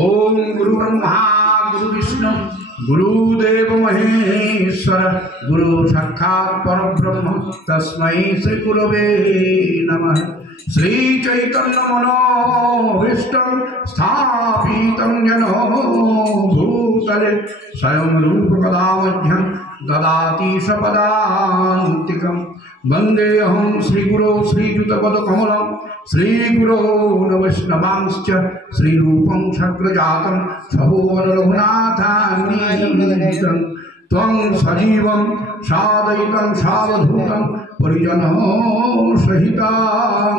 ओम गुरु ब्रह्मा गुरु विष्णु गुरुदेव महेश्वर गुरु साक्षात् परब्रह्म तस्मै श्री गुरवे नमः। श्री चैतन्य मनोभीष्टं स्थापितं येन भूतले स्वयं रूप कदा मह्यं ददाति सपदान्तिकं। वन्देऽहं श्रीगुरो श्रीयुतपदकमलं श्रीगुरो वैष्णवांश्च श्रीरूपं शक्रजातं सहोवरघुनाथान्वितं त्वं सजीवं सादयितं सावधूतं परिजनः सहितं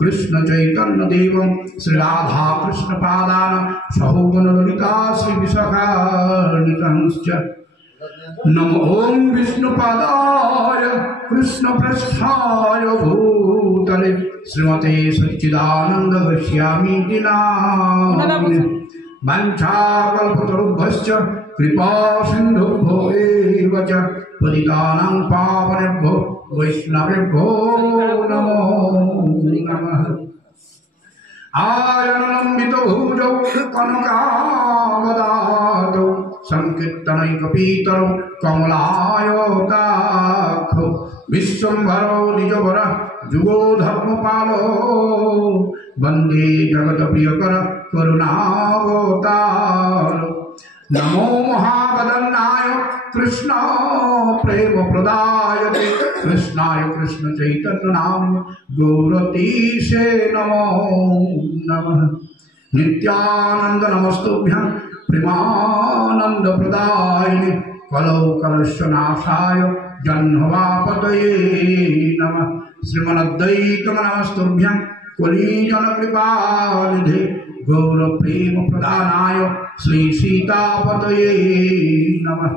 कृष्ण चैतन्य देवं श्री राधा कृष्ण पादान सहोवरललिता श्री विशाखान्वितंश्च। नमो ओम विष्णुपादाय कृष्णपृष्ठाय भूतले श्रीमते सच्चिदानंद गश्यामि नामिने। वंशाकल्पतरुभ्यश्च कृपा सिन्धुभ्यो एव च पतितानां पावनेभ्यो वैष्णवेभ्यो नमो नमः। आयनलम्बितो भुजौ कनकावदातौ संकीर्तनैकपीतरौ कमलायताक्षौ विश्वम्भरो निजवरः जुगो धर्मपालो वन्दे जगत्प्रियकर करुणावतारो। नमो महावदन्नाय कृष्ण प्रेम प्रदायते कृष्णाय कृष्ण चैतन्य नाम गौरतीशे नमो नमः। नित्यानंद नमस्तुभ्यं प्रेमानंद प्रदायिने कलौ कलस्य नाशाय जह्नवापतये नमः। श्रीमद्वैतम नमस्तुभ्यं कुलीजन कृपानिधे गौर प्रेम प्रदानाय श्री सीतापतये नमः।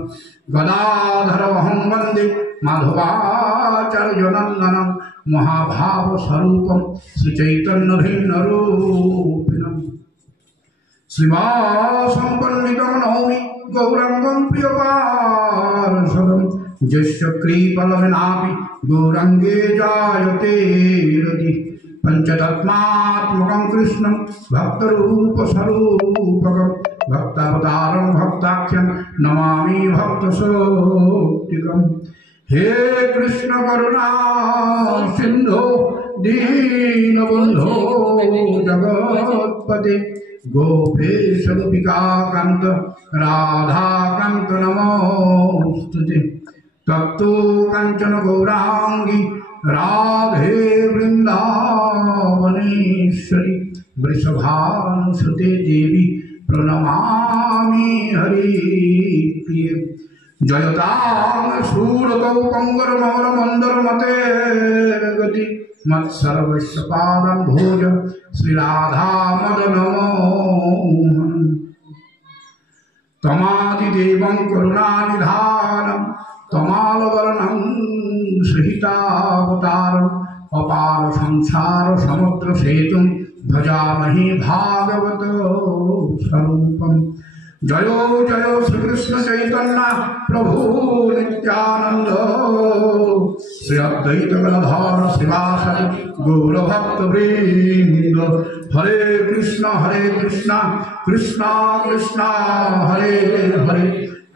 गदाधरमहं वन्दे माधवाचार्यनन्दनं महाभाव स्वरूपं श्री चैतन्य भिन्नरूपिणम्। श्रीवासंपन्नितं नौमि गौरंगं प्रियपार्षदं यस्य कृपालवेनापि गौरंगे जायते रतिः। पंचतत्मात्मकं कृष्णं भक्तरूपस्वरूपकं भक्तावतारं भक्ताख्यं नमामि भक्तशोभिकं। हे कृष्ण करुणा सिंधो दीनबंधो जगत्पते गोपेश गोपिकाकान्त राधाकान्त नमोस्तुते। तप्तो कांचन गौरांगी राधे वृंदावनेश्वरी वृषभानुसुते देवी प्रणमामि हरिप्रिये। जयतां शूरतौ पंगरमवरमन्दरमते गति मत्सर्वस्य पादं भोज श्रीराधा मदन मोहन। तमादिदेवं करुणानिधानं तमालवर्णं सहितावतारम् अपार संसार समुद्र सेतुं भजामहि भागवत स्वरूपम्। जयो जयो श्री कृष्ण चैतन्य प्रभु नित्यानंद श्री अद्वैत गदाधर श्रीवासदि गौर भक्त वृंद। हरे कृष्ण कृष्ण कृष्ण हरे हरे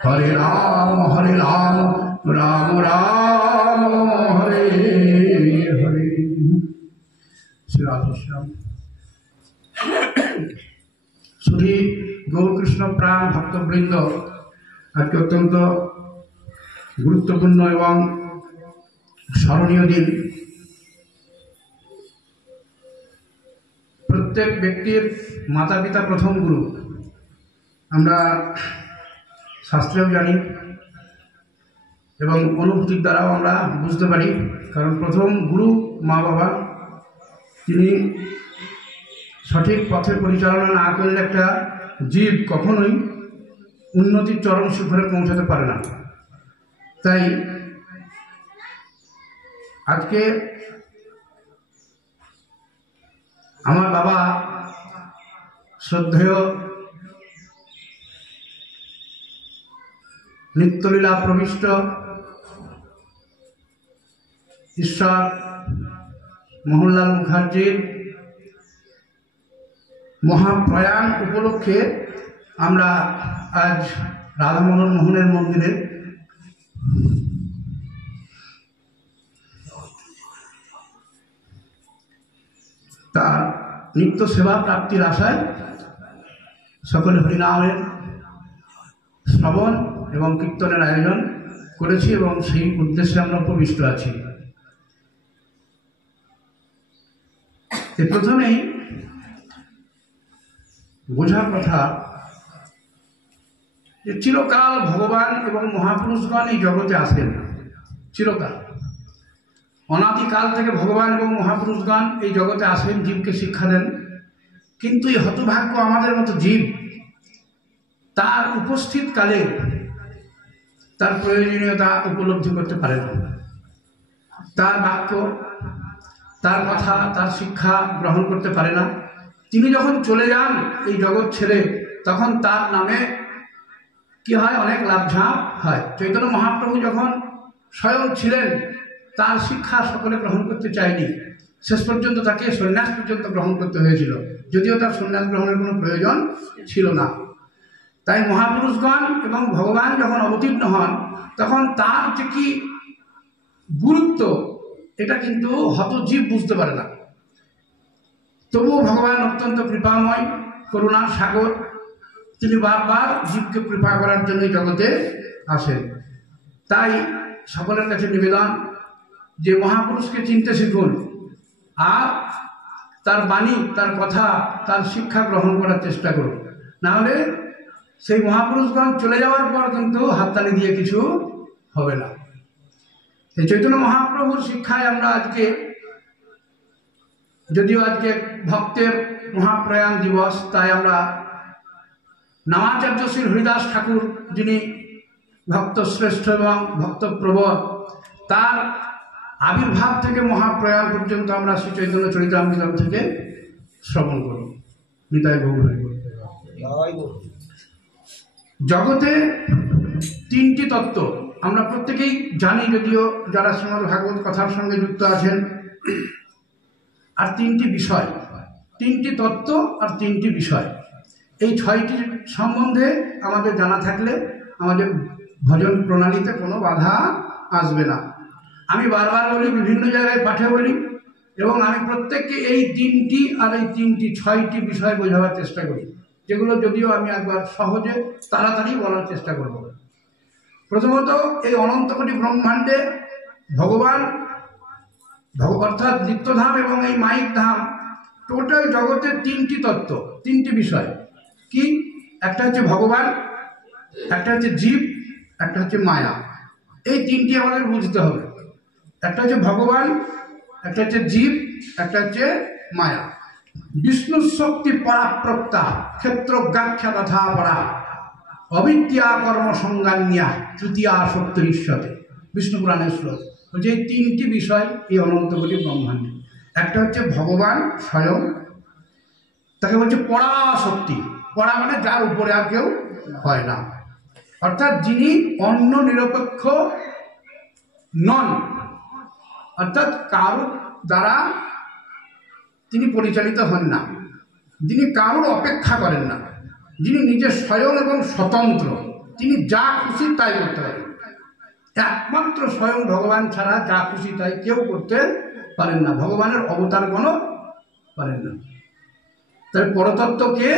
हरे राम राम राम हरे हरे। श्री राधेश्याम। श्री गौरकृष्ण प्राण भक्तवृंद आज के अत्यंत गुरुत्वपूर्ण एवं स्मरणीय दिन। प्रत्येक व्यक्तिर माता पिता प्रथम गुरु আমরা শাস্ত্রেও জানি এবং অনুভূতির দ্বারাও আমরা বুঝতে পারি। কারণ প্রথম গুরু মা বাবা, তিনি সঠিক পথে পরিচালনা না করলে একটা জীব কখনোই উন্নতির চরম শিখরে পৌঁছাতে পারে না। তাই আজকে আমার বাবা শ্রদ্ধেয় নিত্যলীলা প্রবিষ্ট ঈশ্বর মোহনলাল মুখার্জির মহাপ্রয়াণ উপলক্ষে আমরা আজ রাধামোহন মোহনের মন্দিরে তার নিত্য সেবা প্রাপ্তির আশায় সকলে হরিনামের শ্রবণ এবং কীর্তনের আয়োজন করেছি এবং সেই উদ্দেশ্যে আমরা উপবিষ্ট আছি। প্রথমেই বোঝার কথা যে চিরকাল ভগবান এবং মহাপুরুষগণ এই জগতে আসেন। চিরকাল, অনাদিকাল থেকে ভগবান এবং মহাপুরুষগণ এই জগতে আসেন, জীবকে শিক্ষা দেন। কিন্তু এই হতভাগ্য আমাদের মতো জীব তার উপস্থিত কালে তার প্রয়োজনীয়তা উপলব্ধি করতে পারে না। তার বাক্য, তার কথা, তার শিক্ষা গ্রহণ করতে পারে না। তিনি যখন চলে যান এই জগৎ ছেড়ে, তখন তার নামে কি হয়? অনেক লাভঝাপ হয়। চৈতন্য মহাপ্রভু যখন স্বয়ং ছিলেন, তার শিক্ষা সকলে গ্রহণ করতে চায়নি। শেষ পর্যন্ত তাকে সন্ন্যাস পর্যন্ত গ্রহণ করতে হয়েছিল, যদিও তার সন্ন্যাস গ্রহণের কোনো প্রয়োজন ছিল না। তাই মহাপুরুষগণ এবং ভগবান যখন অবতীর্ণ হন, তখন তার যে কি গুরুত্ব, এটা কিন্তু হতজীব বুঝতে পারে না। তবুও ভগবান অত্যন্ত কৃপাময়, করুণার সাগর। তিনি বারবার জীবকে কৃপা করার জন্য জগতে আসেন। তাই সকলের কাছে নিবেদন যে মহাপুরুষকে চিনতে শিখুন, আর তার বাণী, তার কথা, তার শিক্ষা গ্রহণ করার চেষ্টা করুন। নাহলে সেই মহাপুরুষগণ চলে যাওয়ার পর কিন্তু হাততালি দিয়ে কিছু হবে না। এই চৈতন্য মহাপ্রভুর শিক্ষায় আমরা আজকে, যদিও আজকে ভক্তের মহাপ্রয়াণ দিবস, তাই আমরা নামাচার্য শ্রী হরিদাস ঠাকুর, যিনি ভক্ত শ্রেষ্ঠ এবং ভক্তপ্রবর, তার আবির্ভাব থেকে মহাপ্রয়াণ পর্যন্ত আমরা শ্রী চৈতন্য চরিতামৃতম থেকে শ্রবণ করি। নিতাই গৌর হরি বল। জগতে তিনটি তত্ত্ব আমরা প্রত্যেকেই জানি, যদিও যারা শ্রীমদ্ ভাগবত কথার সঙ্গে যুক্ত আছেন। আর তিনটি বিষয়, তিনটি তত্ত্ব আর তিনটি বিষয়, এই ছয়টির সম্বন্ধে আমাদের জানা থাকলে আমাদের ভজন প্রণালীতে কোনো বাধা আসবে না। আমি বারবার বলি, বিভিন্ন জায়গায় পাঠে বলি, এবং আমি প্রত্যেককে এই তিনটি আর এই তিনটি ছয়টি বিষয় বোঝাবার চেষ্টা করি, যেগুলো যদিও আমি একবার সহজে তাড়াতাড়ি বলার চেষ্টা করব। প্রথমত, এই অনন্তকোটি ব্রহ্মাণ্ডে ভগবান অর্থাৎ নিত্যধাম এবং এই মায়িক ধাম, টোটাল জগতের তিনটি তত্ত্ব, তিনটি বিষয় কি? একটা হচ্ছে ভগবান, একটা হচ্ছে জীব, একটা হচ্ছে মায়া। এই তিনটি আমাদের বুঝতে হবে। একটা হচ্ছে ভগবান, একটা হচ্ছে জীব, একটা হচ্ছে মায়া। বিষ্ণু শক্তি পরাপ্রক্তা ক্ষেত্রজ্ঞাখ্যা তথা পরা অবিদ্যা কর্ম সংজ্ঞান্যা তৃতীয়া শক্তিরিষ্যতে, বিষ্ণু পুরাণের শ্লোক। যে তিনটি বিষয় এই অনন্তকোটি ব্রহ্মাণ্ডে, একটা হচ্ছে ভগবান স্বয়ং, তাকে বলছে পরাশক্তি। পরা মানে যার উপরে আর কেউ হয় না, অর্থাৎ যিনি অন্য নিরপেক্ষ নন, অর্থাৎ কারুর দ্বারা তিনি পরিচালিত হন না, যিনি কারুর অপেক্ষা করেন না, যিনি নিজে স্বয়ং এবং স্বতন্ত্র, তিনি যা খুশি তাই করতে পারেন। একমাত্র স্বয়ং ভগবান ছাড়া যা খুশি তাই কেউ করতে পারেন না, ভগবানের অবতারগণও পারেন না। তাই পরতত্ত্বকে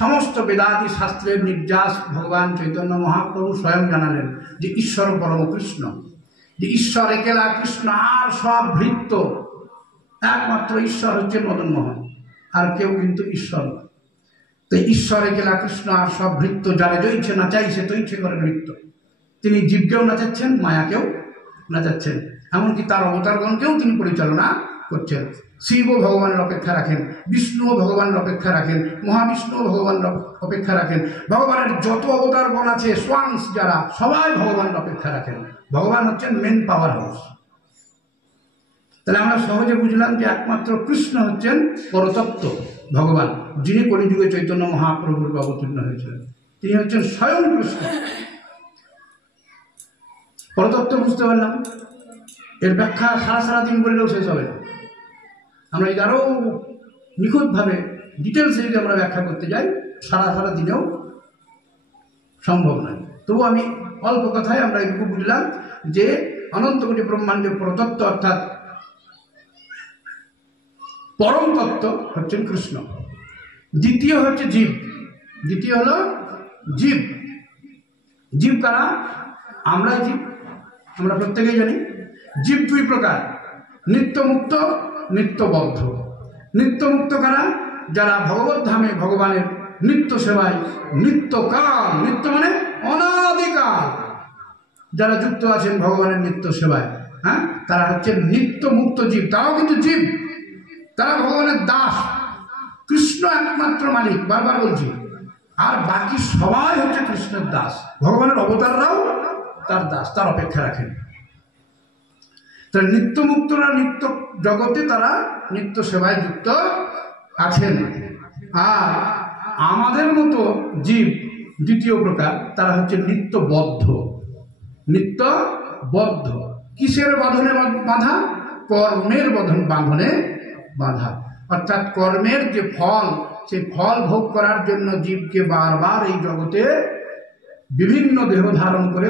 সমস্ত বেদাদি শাস্ত্রের নির্যাস ভগবান চৈতন্য মহাপ্রভু স্বয়ং জানালেন যে ঈশ্বর পরম কৃষ্ণ, যে ঈশ্বর একেলা কৃষ্ণ, আর সব ভৃত্য। একমাত্র ঈশ্বর হচ্ছে মদন মোহন, আর কেউ কিন্তু ঈশ্বর নয়। তো ঈশ্বর একেলা কৃষ্ণ, আর সব ভৃত্য, যারা জইছে নাচাইছে তৈছে করে নৃত্য। তিনি জীবকেও নাচাচ্ছেন, মায়াকেও নাচাচ্ছেন, এমনকি তার অবতারগণকেও তিনি পরিচালনা করছেন। শিবও ভগবানের অপেক্ষা রাখেন, বিষ্ণুও ভগবানের অপেক্ষা রাখেন, মহাবিষ্ণুও ভগবানের অপেক্ষা রাখেন। ভগবানের যত অবতারগণ আছে, সোয়াংস যারা, সবাই ভগবানের অপেক্ষা রাখেন। ভগবান হচ্ছেন মেন পাওয়ার হাউস। তাহলে আমরা সহজে বুঝলাম যে একমাত্র কৃষ্ণ হচ্ছেন পরতত্ত্ব ভগবান, যিনি কলিযুগে চৈতন্য মহাপ্রভুর অবতীর্ণ হয়েছিলেন। তিনি হচ্ছেন স্বয়ং কৃষ্ণ। পরতত্ত্ব বুঝতে পারলাম, এর ব্যাখ্যা সারা দিন বললেও শেষ হবে না। আমরা এই আরও নিখুঁতভাবে ডিটেলসে যদি আমরা ব্যাখ্যা করতে যাই, সারা দিনেও সম্ভব নয়। তবু আমি অল্প কথায় আমরা একটু বুঝলাম যে অনন্ত কোটি ব্রহ্মাণ্ডের পরতত্ত্ব অর্থাৎ পরম তত্ত্ব হচ্ছেন কৃষ্ণ। দ্বিতীয় হচ্ছে জীব। দ্বিতীয় হলো জীব। জীব কারা? আমরাই জীব, আমরা প্রত্যেকেই জানি। জীব দুই প্রকার, নিত্যমুক্ত, নিত্যবদ্ধ। নিত্যমুক্ত কারা? যারা ভগবত ধামে ভগবানের নিত্য সেবায় নিত্যকাল, নিত্য মানে অনাদিকাল যারা যুক্ত আছেন ভগবানের নিত্য সেবায়, হ্যাঁ, তারা হচ্ছে নিত্য মুক্ত জীব। তারাও কিন্তু জীব, তারা ভগবানের দাস। কৃষ্ণ একমাত্র মালিক, বারবার বলছি, আর বাকি সবাই হচ্ছে কৃষ্ণের দাস। ভগবানের অবতাররাও তার দাস, তার অপেক্ষা রাখেন। তারা নিত্য মুক্তরা নিত্য জগতে তারা নিত্য সেবায় যুক্ত আছেন। আর আমাদের মতো জীব দ্বিতীয় প্রকার, তারা হচ্ছে নিত্যবদ্ধ। নিত্যবদ্ধ কিসের বাঁধনে বাঁধা? কর্মের বাঁধনে বাঁধা। অর্থাৎ কর্মের যে ফল, সেই ফল ভোগ করার জন্য জীবকে বারবার এই জগতে বিভিন্ন দেহ ধারণ করে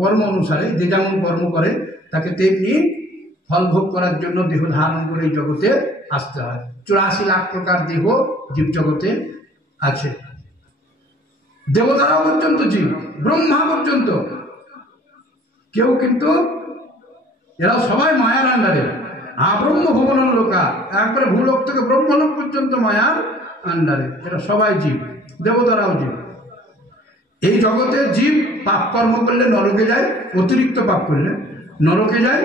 কর্ম অনুসারে যে যেমন কর্ম করে তাকে তেমনি ফল ভোগ করার জন্য দেহ ধারণ করে এই জগতে আসতে হয়। 84 লাখ প্রকার দেহ জীব জগতে আছে। দেবতারাও পর্যন্ত জীব, ব্রহ্মা পর্যন্ত। কেউ কিন্তু এরাও সবাই মায়ার আন্ডারে। ব্রহ্ম ভুবন লোকা, একবারে ভূলোক থেকে ব্রহ্মলোক পর্যন্ত মায়ার আন্ডারে। এরা সবাই জীব, দেবতারাও জীব। এই জগতে জীব পাপ কর্ম করলে নরকে যায়, অতিরিক্ত পাপ করলে নরকে যায়,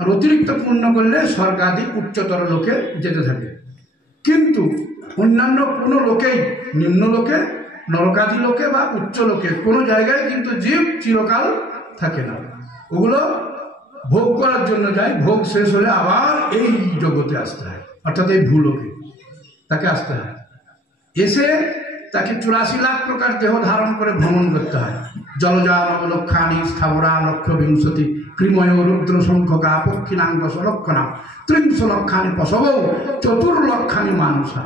আর অতিরিক্ত পুণ্য করলে স্বর্গাদি উচ্চতর লোকে যেতে থাকে। কিন্তু অন্যান্য কোনো লোকেই, নিম্ন লোকে, নরকাদি লোকে বা উচ্চ লোকে কোনো জায়গায় কিন্তু জীব চিরকাল থাকে না। ওগুলো ভোগ করার জন্য যায়, ভোগ শেষ হলে আবার এই জগতে আসতে হয়, অর্থাৎ এই ভূলোকে তাকে আসতে হয়। এসে তাকে 84 লাখ প্রকার দেহ ধারণ করে ভ্রমণ করতে হয়। জলজা নবলক্ষানি স্থাবরা লক্ষ বিংশতি কৃময় রুদ্র সংখ্যকা পক্ষিণাঙ্গ সলক্ষণা 30 লক্ষানি পশব 4 লক্ষানি মানুষা।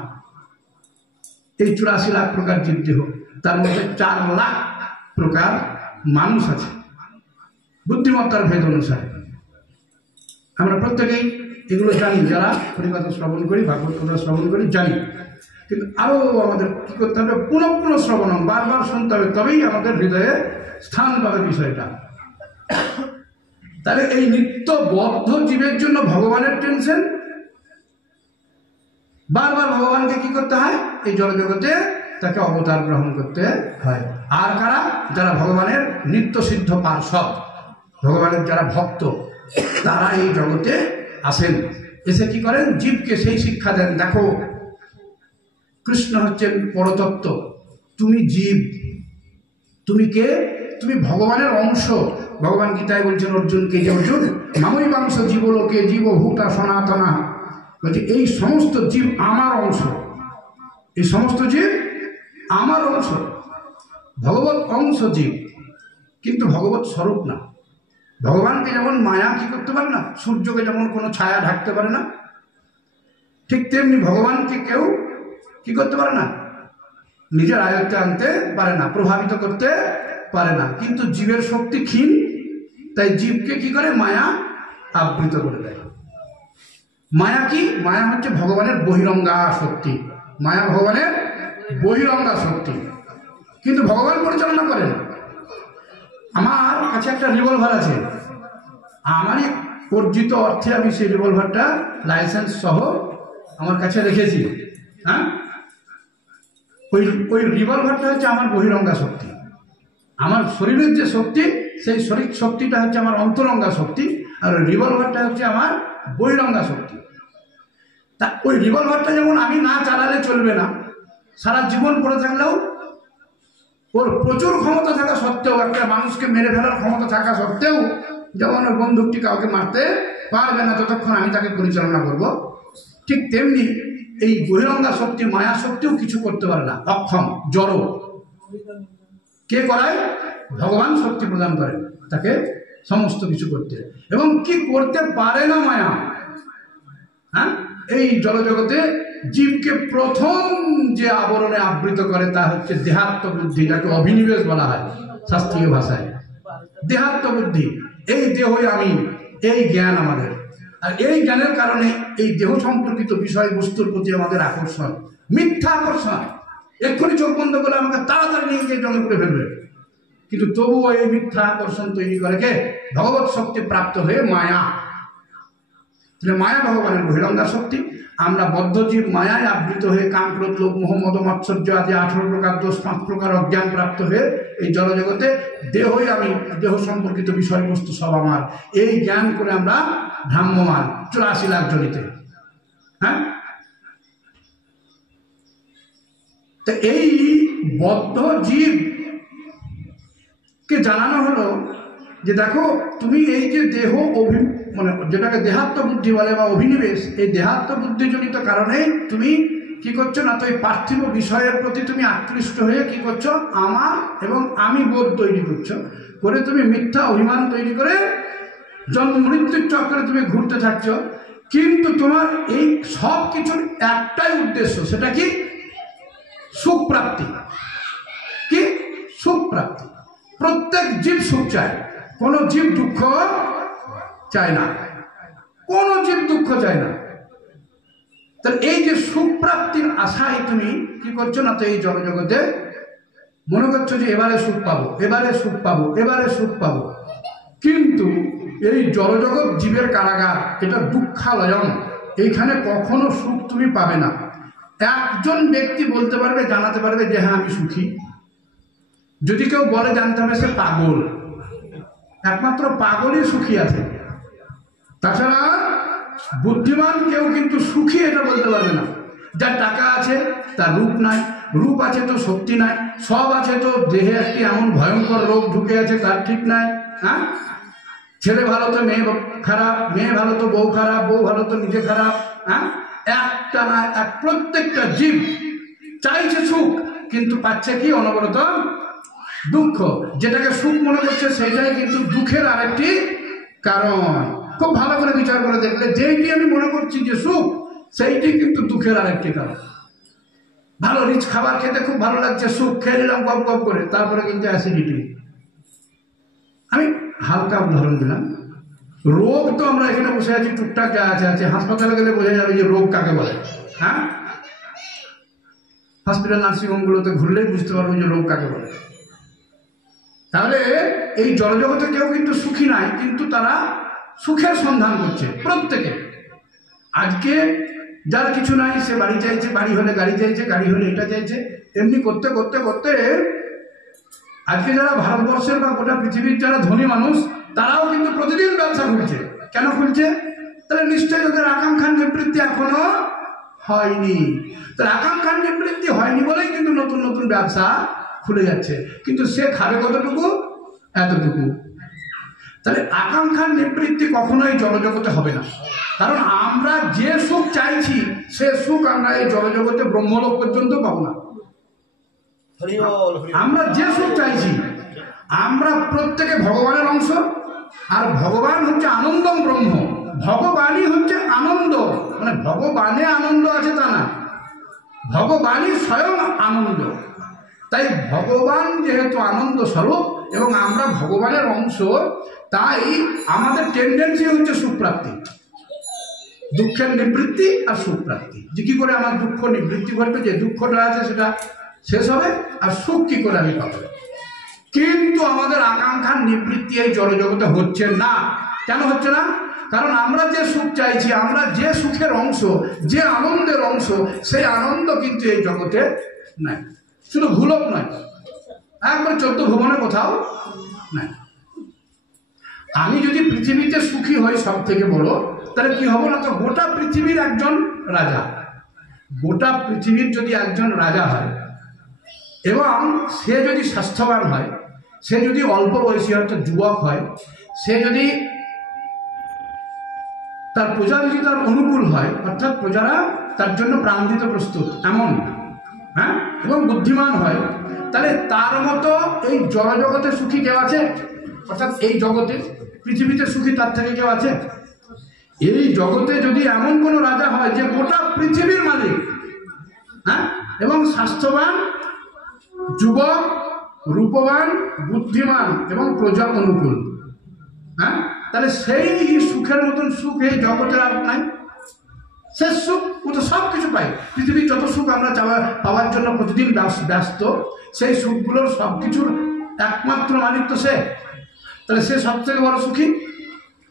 এই 84 লাখ প্রকার জীব দেহ, তার মধ্যে 4 লাখ প্রকার মানুষ আছে বুদ্ধিমত্তার ভেদ অনুসারে। আমরা প্রত্যেকেই এগুলো জানি, যারা হরিকথা শ্রবণ করি, ভাগবত কথা শ্রবণ করি, জানি। কিন্তু আরো আমাদের কি করতে হবে? পুনঃ পুনঃ শ্রবণম, বারবার শুনতে হবে, তবেই আমাদের হৃদয়ে স্থান পাবে বিষয়টা। তাহলে এই নিত্যবদ্ধ জীবের জন্য ভগবানের টেনশন, বারবার ভগবানকে কি করতে হয়? এই জড়জগতে তাকে অবতার গ্রহণ করতে হয়। আর কারা? যারা ভগবানের নিত্য সিদ্ধ পার্ষদ, ভগবানের যারা ভক্ত, তারা এই জগতে আসেন। এসে কি করেন? জীবকে সেই শিক্ষা দেন, দেখো কৃষ্ণ হচ্ছেন পরতত্ত্ব, তুমি জীব, তুমি কে? তুমি ভগবানের অংশ। ভগবান গীতায় বলছেন অর্জুনকে, যে অর্জুন মামই বাংশ জীবলোকে জীবভূতা সনাতনা, বলছে এই সমস্ত জীব আমার অংশ, এই সমস্ত জীব আমার অংশ, ভগবত অংশ জীব, কিন্তু ভগবত স্বরূপ না। ভগবানকে যেমন মায়া কি করতে পারে না, সূর্যকে যেমন কোনো ছায়া ঢাকতে পারে না, ঠিক তেমনি ভগবানকে কেউ কি করতে পারে না, নিজের আয়ত্তে আনতে পারে না, প্রভাবিত করতে পারে না। কিন্তু জীবের শক্তি ক্ষীণ, তাই জীবকে কি করে? মায়া আবৃত করে দেয়। মায়া কি? মায়া হচ্ছে ভগবানের বহিরঙ্গা শক্তি। মায়া ভগবানের বহিরঙ্গা শক্তি, কিন্তু ভগবান পরিচালনা করেন। আমার কাছে একটা রিভলভার আছে, আমারই অর্জিত অর্থে আমি সেই রিভলভারটা লাইসেন্স সহ আমার কাছে রেখেছি। হ্যাঁ, ওই রিভলভারটা হচ্ছে আমার বহিরঙ্গা শক্তি। আমার শরীরের যে শক্তি, সেই শরীর শক্তিটা হচ্ছে আমার অন্তরঙ্গা শক্তি, আর ওই রিভলভারটা হচ্ছে আমার বহিরঙ্গা শক্তি। তা ওই রিভলভারটা যেমন আমি না চালালে চলবে না, সারা জীবন পড়ে থাকলেও ওর প্রচুর ক্ষমতা থাকা সত্ত্বেও, একটা মানুষকে মেরে ফেলার ক্ষমতা থাকা সত্ত্বেও, যেমন ওর বন্দুকটি কাউকে মারতে পারবে না ততক্ষণ আমি তাকে পরিচালনা করব, ঠিক তেমনি এই বহিরঙ্গা শক্তি মায়া শক্তিও কিছু করতে পারে না, অক্ষম, জড়। কে করায়? ভগবান শক্তি প্রদান করেন তাকে সমস্ত কিছু করতে। এবং কি করতে পারে না মায়া? হ্যাঁ, এই জড়জগতে জীবকে প্রথম যে আবরণে আবৃত করে তা হচ্ছে দেহাত্ম বুদ্ধি, যাকে অভিনিবেশ বলা হয় শাস্ত্রীয় ভাষায়। দেহাত্ম বুদ্ধি, এই দেহই আমি, এই জ্ঞান আমাদের। আর এই জ্ঞানের কারণে এই দেহ সম্পর্কিত বিষয়বস্তুর প্রতি আমাদের আকর্ষণ, মিথ্যা আকর্ষণ। এক্ষুনি চোখ বন্ধ করে আমাকে তাড়াতাড়ি নিয়ে গিয়ে জঙ্গল করে ফেলবে, কিন্তু তবুও এই মিথ্যা আকর্ষণ তৈরি করে কে? ভগবত শক্তি প্রাপ্ত হয়ে মায়া। মায়া ভগবানের বহিরঙ্গা শক্তি। আমরা বদ্ধজীব মায়ায় আবৃত হয়ে কাম, ক্রোধ, লোভ, মোহ, মদ, মাৎসর্য আদি 18 প্রকার দোষ, 5 প্রকার অজ্ঞান প্রাপ্ত হয়ে এই জড়জগতে দেহই আমি, দেহ সম্পর্কিত বিষয়বস্তু সব আমার, এই জ্ঞান করে আমরা ভ্রাম্যমান 84 লাখ জনিতে। হ্যাঁ, তো এই বদ্ধ জীব কে জানানো হলো যে দেখো তুমি এই যে দেহ মানে যেটাকে দেহাত্ম বুদ্ধি বলে বা অভিনিবেশ, এই দেহাত্ম বুদ্ধিজনিত কারণে তুমি কি করছো না, তো এই পার্থিব বিষয়ের প্রতি তুমি আকৃষ্ট হয়ে কি করছো, আমার এবং আমি বোধ তৈরি করছো, করে তুমি মিথ্যা অভিমান তৈরি করে জন্ম মৃত্যুর চক্রে তুমি ঘুরতে থাকছো। কিন্তু তোমার এই সব কিছুর একটাই উদ্দেশ্য, সেটা কি? সুখ প্রাপ্তি। কি? সুখ প্রাপ্তি। প্রত্যেক জীব সুখ চায়, কোন জীব দুঃখ চায় না, কোন জীব দুঃখ চায় না। তাহলে এই যে সুখ প্রাপ্তির আশায় তুমি কি করছো না, তো এই জগতে মনে করছো যে এবারে সুখ পাবো, এবারে সুখ পাবো, এবারে সুখ পাবো। কিন্তু এই জড়জগৎ জীবের কারাগার, এটা দুঃখালয়ম, এইখানে কখনো সুখ তুমি পাবে না। একজন ব্যক্তি বলতে পারবে, জানাতে পারবে যে হ্যাঁ আমি সুখী। যদি কেউ বলে, জানতে হবে সে পাগল। একমাত্র পাগলই সুখী আছে, তাছাড়া বুদ্ধিমান কেউ কিন্তু সুখী এটা বলতে পারবে না। যার টাকা আছে তার রূপ নাই, রূপ আছে তো শক্তি নাই, সব আছে তো দেহে একটি এমন ভয়ঙ্কর রোগ ঢুকে আছে তার ঠিক নাই। হ্যাঁ, ছেলে ভালো তো মেয়ে খারাপ, মেয়ে ভালো তো বউ খারাপ, বউ ভালো তো নিজে খারাপ। হ্যাঁ, একটা না এক প্রত্যেকটা জীব চাইছে সুখ, কিন্তু পাচ্ছে কি? অনবরত দুঃখ। যেটাকে সুখ মনে করছে সেটাই কিন্তু দুঃখের আরেকটি কারণ। খুব ভালো করে বিচার করে দেখলে যেইটি আমি মনে করছি যে সুখ, সেইটি কিন্তু দুঃখের আরেকটি কারণ। ভালো রিচ খাবার খেতে খুব ভালো লাগছে, সুখ, খেয়ে নিলাম গপ গপ করে, তারপরে কিন্তু অ্যাসিডিটি। আমি হালকা উদাহরণ দিলাম। রোগ তো আমরা এখানে বসে আছি, টুকটাক যা আছে, হাসপাতালে গেলে বোঝা যাবে যে রোগ কাকে বলে। হ্যাঁ, হসপিটাল নার্সিংহোমগুলোতে ঘুরলেই বুঝতে পারবো যে রোগ কাকে বলে। তাহলে এই জড়জগতে কেউ কিন্তু সুখী নাই, কিন্তু তারা সুখের সন্ধান করছে প্রত্যেকে। আজকে যার কিছু নাই সে বাড়ি চাইছে, বাড়ি হলে গাড়ি চাইছে, গাড়ি হলে এটা চাইছে, এমনি করতে করতে করতে আজকে যারা ভারতবর্ষের বা গোটা পৃথিবীর যারা ধনী মানুষ, তারাও কিন্তু প্রতিদিন ব্যবসা খুলছে। কেন খুলছে? তাহলে নিশ্চয়ই তাদের আকাঙ্ক্ষার নিবৃত্তি এখনো হয়নি। তাহলে আকাঙ্ক্ষার নিবৃত্তি হয়নি বলেই কিন্তু নতুন নতুন ব্যবসা খুলে যাচ্ছে, কিন্তু সে খাবে কতটুকু? এতটুকু। তাহলে আকাঙ্ক্ষার নিবৃত্তি কখনোই জড়জগতে হবে না, কারণ আমরা যে সুখ চাইছি সে সুখ আমরা এই জড়জগতে ব্রহ্মলোক পর্যন্ত পাবো না। আমরা যে সুখ চাইছি, আমরা প্রত্যেকে ভগবানের অংশ, আর ভগবান হচ্ছে আনন্দম ব্রহ্ম। ভগবানই হচ্ছে আনন্দ, মানে ভগবানে আনন্দ আছে তা না, ভগবানই স্বয়ং আনন্দ। তাই ভগবান যেহেতু আনন্দ স্বরূপ এবং আমরা ভগবানের অংশ, তাই আমাদের টেন্ডেন্সি হচ্ছে সুখপ্রাপ্তি, দুঃখের নিবৃত্তি আর সুখপ্রাপ্তি। যে কি করে আমার দুঃখ নিবৃত্তি ঘটবে, যে দুঃখটা আছে সেটা শেষ হবে, আর সুখ কি করে আমি পাবো। কিন্তু আমাদের আকাঙ্ক্ষার নিবৃত্তি এই জড়জগতে হচ্ছে না। কেন হচ্ছে না? কারণ আমরা যে সুখ চাইছি, আমরা যে সুখের অংশ, যে আনন্দের অংশ, সেই আনন্দ কিন্তু এই জগতে নাই। শুধু ভুলক নয়, একবার 14 ভুবনে কোথাও নাই। আমি যদি পৃথিবীতে সুখী হই সব থেকে বড়, তাহলে কি হবো না, তো গোটা পৃথিবীর একজন রাজা। গোটা পৃথিবীর যদি একজন রাজা হয় এবং সে যদি স্বাস্থ্যবান হয়, সে যদি অল্প বয়সী অর্থাৎ যুবক হয়, সে যদি তার প্রজা যদি তার অনুকূল হয়, অর্থাৎ প্রজারা তার জন্য প্রাণ দিতে প্রস্তুত এমন, হ্যাঁ, এবং বুদ্ধিমান হয়, তাহলে তার মতো এই জড়জগতে সুখী কেউ আছে? অর্থাৎ এই জগতে পৃথিবীতে সুখী তার থেকে কেউ আছে? এই জগতে যদি এমন কোনো রাজা হয় যে গোটা পৃথিবীর মালিক, হ্যাঁ, এবং স্বাস্থ্যবান, যুবক, রূপবান, বুদ্ধিমান এবং প্রজা অনুকূল। হ্যাঁ, তাহলে সেই সুখের মতন সুখ এই জগতের আর নাই। শেষ সুখ ও তো সব কিছু পাই, পৃথিবীর যত সুখ আমরা পাওয়ার জন্য প্রতিদিন ব্যস্ত, সেই সুখগুলোর সব কিছুর একমাত্র মালিক তো সে। তাহলে সে সব থেকে বড় সুখী।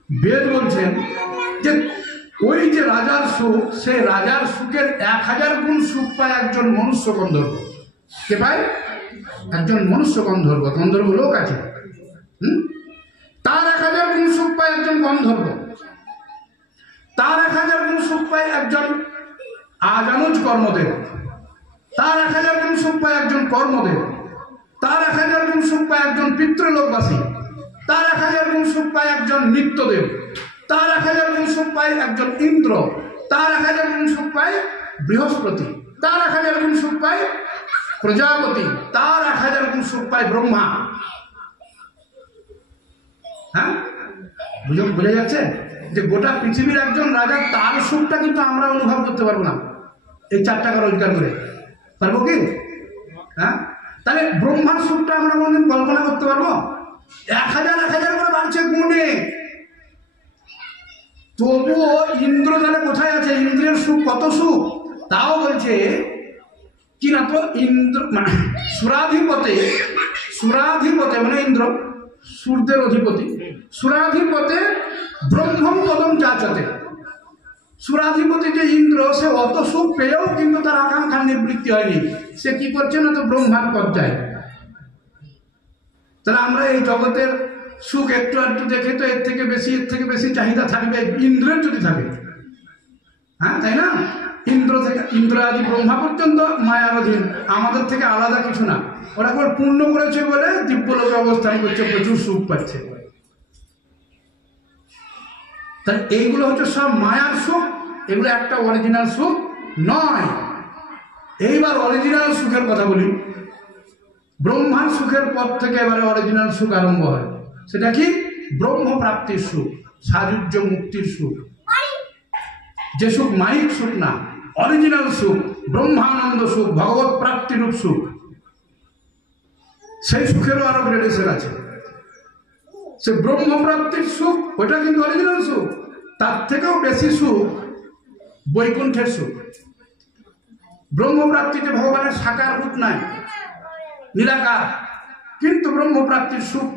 বেদ বলছেন যে ওই যে রাজার সুখ, সেই রাজার সুখের 1000 গুণ সুখ পায় একজন মনুষ্য গন্ধর্ব। কে পায়? একজন মনুষ্য গন্ধর্ব। গন্ধর্ব লোক আছে, তার 1000 গুণ সুখ পায় একজন গন্ধর্ব। তার 1000 গুণ সুখ পায় একজন আজানুজ কর্মদেব। তার 1000 গুণ সুখ পায় একজন কর্মদেব। তার 1000 গুণ সুখ পায় একজন পিতৃলোকবাসী। তার 1000 গুণ সুখ পায় একজন নিত্যদেব। তার 1000 গুণ সুখ পায় একজন ইন্দ্র। তার 1000 গুণ সুখ পায় বৃহস্পতি। তার 1000 গুণ সুখ পায় প্রজাপতি। তার 1000 গুণ সুখ পায় ব্রহ্মা। হ্যাঁ, বোঝা যাচ্ছে যে গোটা পৃথিবীর একজন রাজা, তার সুখটা কিন্তু আমরা অনুভব করতে পারবো না এই 4 টাকা রোজগার করে। পারবো কি? হ্যাঁ, তাহলে ব্রহ্মার সুখটা আমরা কোনদিন কল্পনা করতে পারবো? 1000 করে বাড়ছে গুণে। তবুও ইন্দ্র তাহলে কোথায় আছে? ইন্দ্রের সুখ কত সুখ, তাও বলছে কি না তো ইন্দ্র মানে সুরাধিপতে মানে ইন্দ্র সূর্যের অধিপতি, সুরাধিপতে ব্রহ্মম পদম চাচতে। সুরাধিপতি যে ইন্দ্র, সে অত সুখ পেয়েও কিন্তু তার আকাঙ্ক্ষা নিবৃত্তি হয়নি। সে কি করছে না তো ব্রহ্মার পর্যায়ে। তাহলে আমরা এই জগতের সুখ একটু একটু দেখে তো এর থেকে বেশি চাহিদা থাকবে ইন্দ্রের যদি থাকে। হ্যাঁ, তাই না? ইন্দ্র আদি ব্রহ্মা পর্যন্ত মায়ার অধীন, আমাদের থেকে আলাদা কিছু না। ওরা কেবল পূর্ণ করেছে বলে দিব্যলোকে অবস্থান করছে, প্রচুর সুখ পাচ্ছে। তাই এইগুলো হচ্ছে সব মায়ার সুখ, এগুলো একটা অরিজিনাল সুখ নয়। এইবার অরিজিনাল সুখের কথা বলি। ব্রহ্মার সুখের পর থেকে এবারে অরিজিনাল সুখ আরম্ভ হয়। সেটা কি? ব্রহ্মপ্রাপ্তির সুখ, সাযুজ্য মুক্তির সুখ। যে সুখ মাইক সুখ না, অরিজিনাল সুখ, ব্রহ্মানন্দ সুখ, ভগবত প্রাপ্তিরূপ সুখ। সেই সুখেরও আরো গ্রেডেশন আছে। সে ব্রহ্মপ্রাপ্তির সুখ, ওইটা কিন্তু অরিজিনাল সুখ। তার থেকেও বেশি সুখ বৈকুণ্ঠের সুখ। ব্রহ্মপ্রাপ্তিতে ভগবানের সাকার রূপ নাই, নিরাকার, কিন্তু ব্রহ্মপ্রাপ্তির সুখ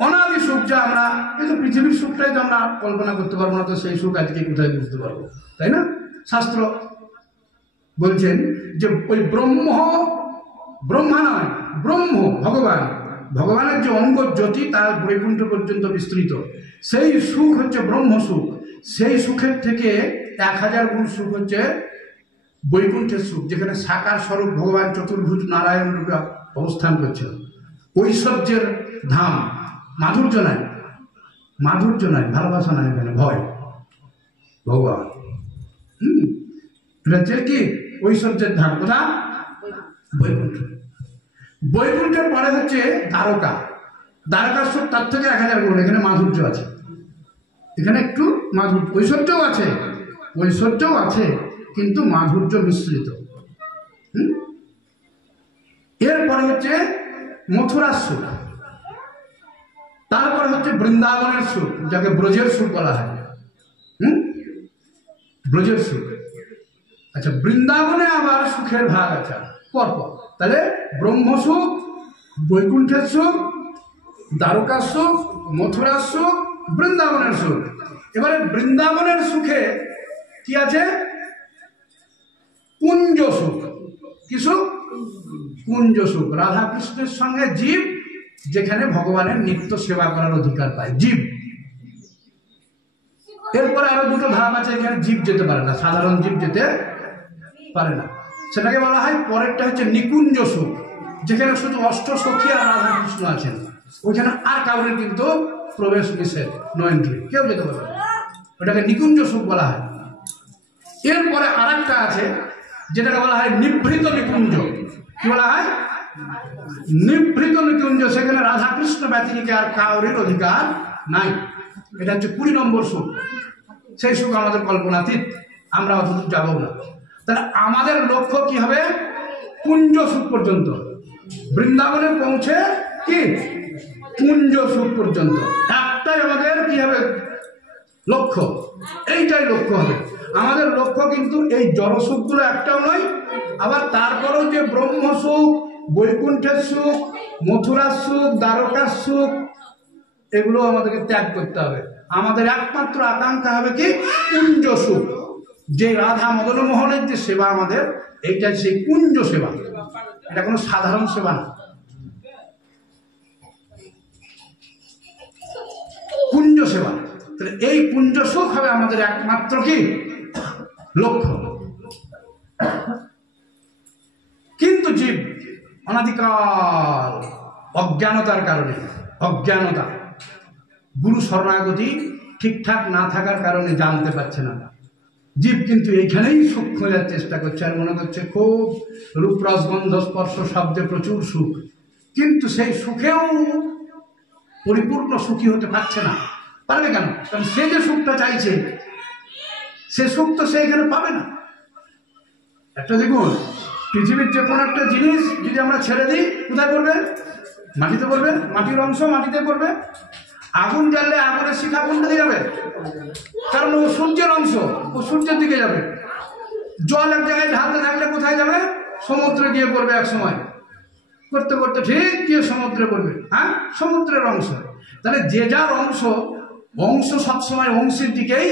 অনাদি সুখ, যা আমরা এই তো পৃথিবীর সুখটাই তো আমরা কল্পনা করতে পারবো না, তো সেই সুখ আজকে কোথায় বুঝতে পারবো, তাই না? শাস্ত্র বলছেন যে ওই ব্রহ্মা নয়, ব্রহ্ম ভগবানের যে অঙ্গ জ্যোতি তার বৈকুণ্ঠ পর্যন্ত বিস্তৃত, সেই সুখ হচ্ছে ব্রহ্ম সুখ। সেই সুখের থেকে 1000 গুণ সুখ হচ্ছে বৈকুণ্ঠের সুখ, যেখানে সাকার স্বরূপ ভগবান চতুর্ভুজ নারায়ণ রূপে অবস্থান করছেন। ঐশ্বর্যের ধাম, মাধুর্য নাই, ভালোবাসা নাই, এখানে ভয় ভগবান। এটা হচ্ছে কি? ঐশ্বর্যের ধাম। কোথা? বৈকুণ্ঠ। বৈকুণ্ঠের পরে হচ্ছে দ্বারকার সুখ, তার থেকে 1000 গুণ। এখানে মাধুর্য আছে, এখানে একটু মাধুর্য, ঐশ্বর্যও আছে কিন্তু মাধুর্য মিশ্রিত। এরপরে হচ্ছে মথুরার সুখ, তারপরে হচ্ছে বৃন্দাবনের সুখ, যাকে ব্রজের সুখ বলা হয়। ব্রজের সুখ। আচ্ছা, বৃন্দাবনে আবার সুখের ভাগ আছে পরপর। তাহলে ব্রহ্ম সুখ, বৈকুণ্ঠের সুখ, দ্বারকার সুখ, মথুরার সুখ, বৃন্দাবনের সুখ। এবারে বৃন্দাবনের সুখে কি আছে? কুঞ্জ সুখ। কি সুখ? কুঞ্জ সুখ। রাধা কৃষ্ণের সঙ্গে জীব যেখানে ভগবানের নিত্য সেবা করার অধিকার পায় জীব। এরপরে আরো দুটো ধাপ আছে, এখানে জীব যেতে পারে না, সাধারণ জীব যেতে পারে না। সেটাকে বলা হয়, পরেরটা হচ্ছে নিকুঞ্জ সুখ, যেখানে শুধু অষ্টসখী আর রাধা কৃষ্ণ আছেন। ওইখানে আর কাউরের কিন্তু প্রবেশ নিষেধ, নো এন্ট্রি, কেউ যেতে পারবে না। ওটাকে নিকুঞ্জ সুখ বলা হয়। এরপরে আর একটা আছে যেটাকে বলা হয় নিভৃত নিকুঞ্জ। কি বলা হয়? নিভৃত নিকুঞ্জ। সেখানে রাধা কৃষ্ণ ব্যতিরেকে আর কাউরের অধিকার নাই। এটা হচ্ছে 20 নম্বর সুখ। সেই সুখ আমাদের কল্পনাতীত, আমরা অতদূর যাবো না। তাহলে আমাদের লক্ষ্য কি হবে? কুঞ্জ সুখ পর্যন্ত, বৃন্দাবনে পৌঁছে কি কুঞ্জ সুখ পর্যন্ত, একটাই আমাদের কি হবে লক্ষ্য, এইটাই লক্ষ্য হবে আমাদের লক্ষ্য। কিন্তু এই জড়সুখগুলো একটাও নয়। আবার তারপরেও যে ব্রহ্ম সুখ, বৈকুণ্ঠের সুখ, মথুরার সুখ, দ্বারকার সুখ, এগুলো আমাদেরকে ত্যাগ করতে হবে। আমাদের একমাত্র আকাঙ্ক্ষা হবে কি কুঞ্জ সুখ, যে রাধা মদন মোহনের যে সেবা আমাদের, এইটা সেই কুঞ্জ সেবা, এটা কোনো সাধারণ সেবা না, কুঞ্জ সেবা। তাহলে এই কুঞ্জ সুখ হবে আমাদের একমাত্র কি লক্ষ্য। কিন্তু জীব অনাদিকাল অজ্ঞানতার কারণে, অজ্ঞানতা, গুরু শরণাগতি ঠিকঠাক না থাকার কারণে জানতে পারছে না। জীব কিন্তু এইখানেই সুখ খোঁজার চেষ্টা করছে, আর মনে করছে খুব রূপ রসগন্ধ স্পর্শ শব্দে প্রচুর সুখ, কিন্তু সেই সুখেও পরিপূর্ণ সুখী হতে পারছে না। পারবে কেন? কারণ সে যে সুখটা চাইছে সে সুখ তো সে এখানে পাবে না। একটা দেখুন, পৃথিবীর যে কোনো একটা জিনিস যদি আমরা ছেড়ে দিই, কোথায় পড়বে? মাটিতে পড়বে। মাটির অংশ মাটিতে পড়বে। আগুন জ্বাললে আগুনের শিখা কোন দিকে যাবে? কারণ ও সূর্যের অংশ, ও সূর্যের দিকে যাবে। জল এক জায়গায় ঢালতে থাকলে কোথায় যাবে? সমুদ্রে গিয়ে পড়বে এক সময়, করতে করতে ঠিক গিয়ে সমুদ্রে পড়বে। হ্যাঁ, সমুদ্রের অংশ। তাহলে যে যার অংশ, অংশ সবসময় অংশীর দিকেই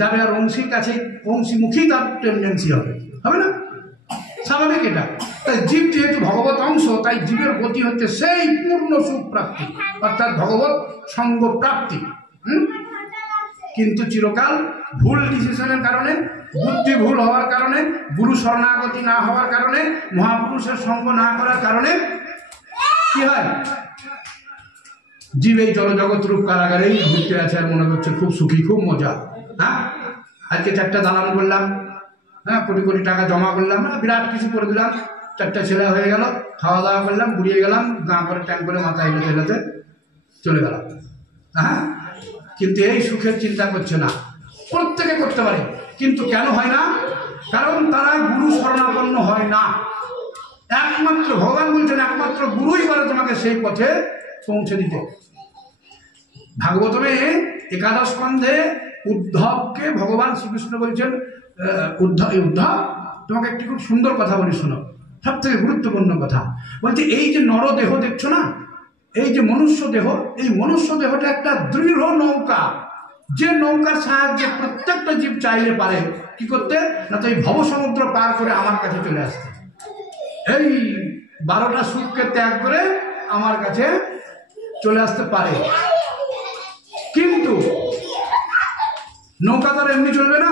যাবে, আর অংশীর কাছে অংশীমুখী তার টেন্ডেন্সি হবে, হবে না? স্বাভাবিক এটা। তাই জীব যেহেতু ভগবত অংশ, তাই জীবের গতি হচ্ছে সেই পূর্ণ সুখ প্রাপ্তি, অর্থাৎ ভগবত সঙ্গ প্রাপ্তি। কিন্তু চিরকাল ভুল ডিসিশনের কারণে, বুদ্ধি ভুল হওয়ার কারণে, গুরু শরণাগতি না হওয়ার কারণে, মহাপুরুষের সঙ্গ না করার কারণে কি হয়? জীব এই জড়জগৎ রূপ কারাগারেই ঘুরতে আছে, আর মনে করছে খুব সুখী, খুব মজা। হ্যাঁ, আজকে 4টা দালান করলাম, হ্যাঁ, কোটি কোটি টাকা জমা করলাম, বিরাট কিছু করে দিলাম, 4টা ছেলে হয়ে গেল, খাওয়া দাওয়া করলাম, বুড়িয়ে গেলাম, গাঁ করে ট্যাঙ্ক করে মাথা হেঁটে হেঁটে চলে গেলাম। হ্যাঁ, কিন্তু এই সুখের চিন্তা করছে না। প্রত্যেকে করতে পারে, কিন্তু কেন হয় না? কারণ তারা গুরু শরণাপন্ন হয় না। একমাত্র ভগবান বলছেন, একমাত্র গুরুই পারে তোমাকে সেই পথে পৌঁছে দিতে। ভাগবতমে 11 স্কন্ধে উদ্ধবকে ভগবান শ্রীকৃষ্ণ বলছেন, উদ্ধব তোমাকে একটি খুব সুন্দর কথা বলি, শোনো, সব থেকে গুরুত্বপূর্ণ কথা। বলছে এই যে নরদেহ দেখছো না, এই যে মনুষ্য দেহ, এই মনুষ্য দেহটা একটা দৃঢ় নৌকা, যে নৌকার সাহায্যে প্রত্যেকটা জীব চাইলে পারে কি করতে না, তো এই ভবসমুদ্র পার করে আমার কাছে চলে আসতে, এই 12টা সুখকে ত্যাগ করে আমার কাছে চলে আসতে পারে। কিন্তু নৌকা তো এমনি চলবে না,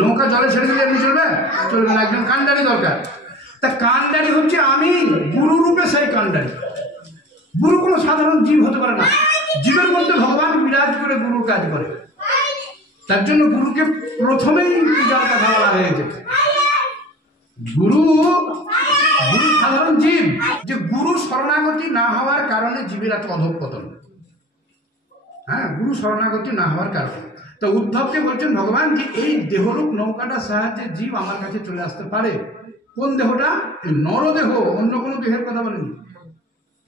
নৌকা জলে ছেড়ে দিলে এমনি চলবে? চলবে না, একজন কান্ডারি দরকার। তা কান্ডারি হচ্ছে আমি, গুরু রূপে সেই কান্ডারি। গুরু কোনো সাধারণ জীব হতে পারে না, জীবের মধ্যে ভগবান বিরাজ করে গুরুর কাজ করে। তার জন্য গুরুকে প্রথমেই পূজার কথা বলা হয়েছে। গুরু সাধারণ জীব, যে গুরু শরণাগতি না হওয়ার কারণে জীবের এত অধঃপতন। হ্যাঁ, গুরু শরণাগতি না হওয়ার কারণে। তো উদ্ধবকে বলছেন ভগবান যে এই দেহরূপ নৌকাটার সাহায্যে জীব আমার কাছে চলে আসতে পারে। কোন দেহটা? এই নরদেহ, অন্য কোনো দেহের কথা বলেনি।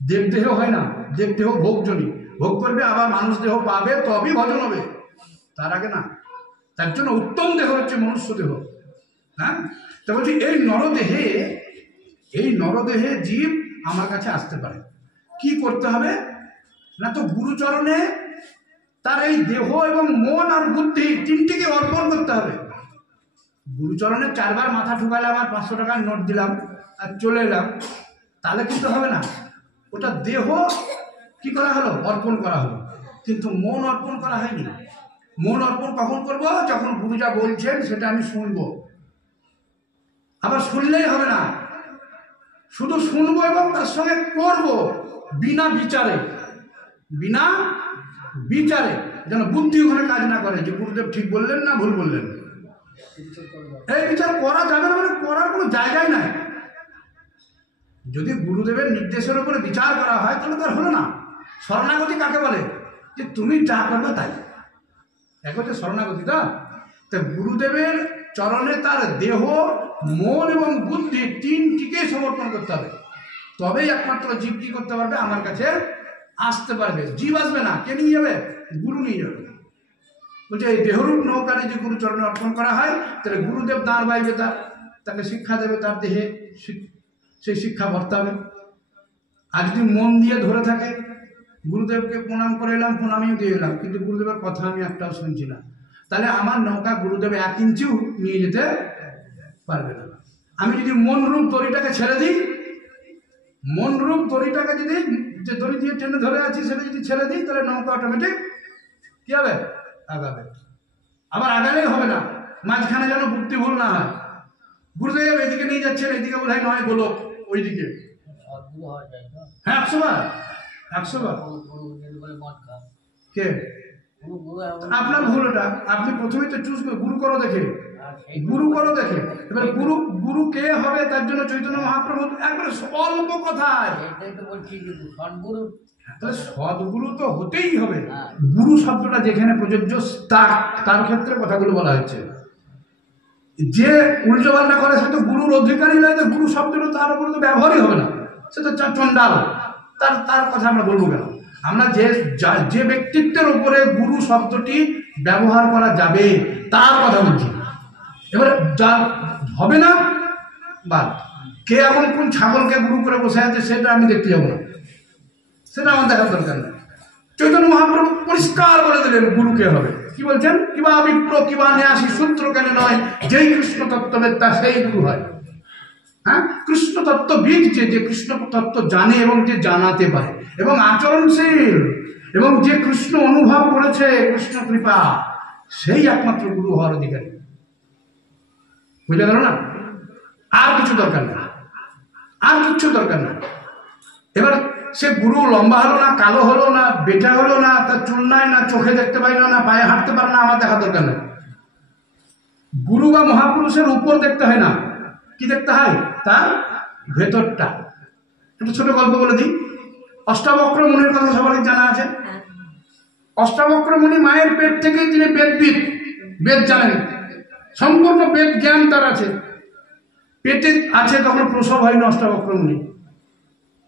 দেবদেহ হয় না, দেবদেহ ভোগজনী, ভোগ করবে, আবার মানুষ দেহ পাবে তবেই ভজন হবে, তার আগে না। তার জন্য উত্তম দেহ হচ্ছে মনুষ্য দেহ। হ্যাঁ, তা বলছি এই নরদেহে জীব আমার কাছে আসতে পারে। কি করতে হবে না, তো গুরুচরণে তার এই দেহ এবং মন আর বুদ্ধি তিনটিকে অর্পণ করতে হবে। গুরুচরণে 4 বার মাথা ঠুকালাম আর 500 টাকার নোট দিলাম আর চলে এলাম, তাহলে কিন্তু হবে না। ওটা দেহ কি করা হলো? অর্পণ করা হলো, কিন্তু মন অর্পণ করা হয়নি। মন অর্পণ কখন করব? যখন গুরু যা বলছেন সেটা আমি শুনবো। আবার শুনলেই হবে না, শুধু শুনবো এবং তার সঙ্গে করব, বিনা বিচারে। বিনা বিচারে, যেন বুদ্ধি ওখানে কাজ না করে যে গুরুদেব ঠিক বললেন না ভুল বললেন। এই বিচার করা যাবে না, মানে করার কোনো জায়গায় নাই। যদি গুরুদেবের নির্দেশের উপরে বিচার করা হয় তাহলে তো আর হলো না। শরণাগতি কাকে বলে? যে তুমি যা করবে তাই, এক হচ্ছে শরণাগতি। তো গুরুদেবের চরণে তার দেহ, মন এবং বুদ্ধি তিনটিকে সমর্পণ করতে হবে, তবেই একমাত্র জীব কি করতে পারবে, আমার কাছে আসতে পারবে। জীব আসবে না, কে নিয়ে যাবে? গুরু নিয়ে যাবে। বলছে এই দেহরূপ নৌকারে যে গুরু চরণে অর্পণ করা হয়, তাহলে গুরুদেব দাঁড় বাইবে, তাকে শিক্ষা দেবে, তার দেহে সেই শিক্ষা বর্তাবে। আর যদি মন দিয়ে ধরে থাকে, গুরুদেবকে প্রণাম করে এলাম, প্রণামই দিয়ে এলাম, কিন্তু গুরুদেবের কথা আমি একটাও শুনছি না, তাহলে আমার নৌকা গুরুদেব 1 ইঞ্চিও নিয়ে যেতে পারবে না। আমি যদি মন রূপ দড়িটাকে ছেড়ে দিই, মন রূপ দড়িটাকে যদি, যে দড়ি দিয়ে টেনে ধরে আছি সেটা যদি ছেড়ে দিই, তাহলে নৌকা অটোমেটিক কি হবে, আগাবে। আবার আগালেই হবে না, মাঝখানে যেন বুদ্ধি ভুল না হয়। গুরুদেব এদিকে নিয়ে যাচ্ছেন, এদিকে বোধ হয় নয় গোলক, ওইদিকে। হ্যাঁ, 100 বার 100 বার। কে? আপনার ভুল ওটা। আপনি প্রথমেই তো চুজ করে গুরু করো দেখে, গুরু করো দেখে। এবার গুরু গুরু কে হবে, তার জন্য চৈতন্য মহাপ্রভু একবারে অল্প কথায়, সদ্গুরু তো হতেই হবে। গুরু শব্দটা যেখানে প্রযোজ্য তার ক্ষেত্রে কথাগুলো বলা হচ্ছে। যে উল্টো পাল্টা করে সে তো গুরুর অধিকারী নয়, তো গুরু শব্দটা তার উপরে তো ব্যবহারই হবে না, সে তো চন্ডাল। তার কথা আমরা বলবো কেন? আমরা যে ব্যক্তিত্বের উপরে গুরু শব্দটি ব্যবহার করা যাবে তার কথা বলছি। এবারে যা হবে না, বা কে এমন কোন ছাগলকে গুরু করে বসে আছে সেটা আমি দেখতে যাবো না, সেটা আমার দেখার দরকার নেই। চৈতন্য মহাপ্রভু পরিষ্কার বলে দিলেন গুরু কে হবে। কি বলছেন? কিবা বিপ্র কিবা ন্যাসী সূত্র কেন নয়, যেই কৃষ্ণ তত্ত্ববেত্তা সেই গুরু হয়। হ্যাঁ, কৃষ্ণ তত্ত্ববিদ যে কৃষ্ণ তত্ত্ব জানে এবং যে জানাতে পারে এবং আচরণশীল এবং যে কৃষ্ণ অনুভব করেছে কৃষ্ণ কৃপা, সেই একমাত্র গুরু হওয়ার অধিকারী। বুঝতে গেল না? আর কিছু দরকার না, আর কিচ্ছু দরকার না। এবার সে গুরু লম্বা হলো না, কালো হলো না, বেটা হলো না, তার চুল নাই, না চোখে দেখতে পাই না, পায়ে হাঁটতে পারে না, আমার দেখা দরকার নেই। গুরু বা মহাপুরুষের উপর দেখতে হয় না, কি দেখতে হয়? তার ভেতরটা। একটা ছোট গল্প বলে দিই। অষ্টাবক্র মুনির কথা সবারই জানা আছে। অষ্টাবক্র মুনি মায়ের পেট থেকেই তিনি বেদবিদ, বেদ জানেন, সম্পূর্ণ বেদ জ্ঞান তার আছে। পেটে আছে তখন প্রসব হয়নি অষ্টাবক্র মুনি,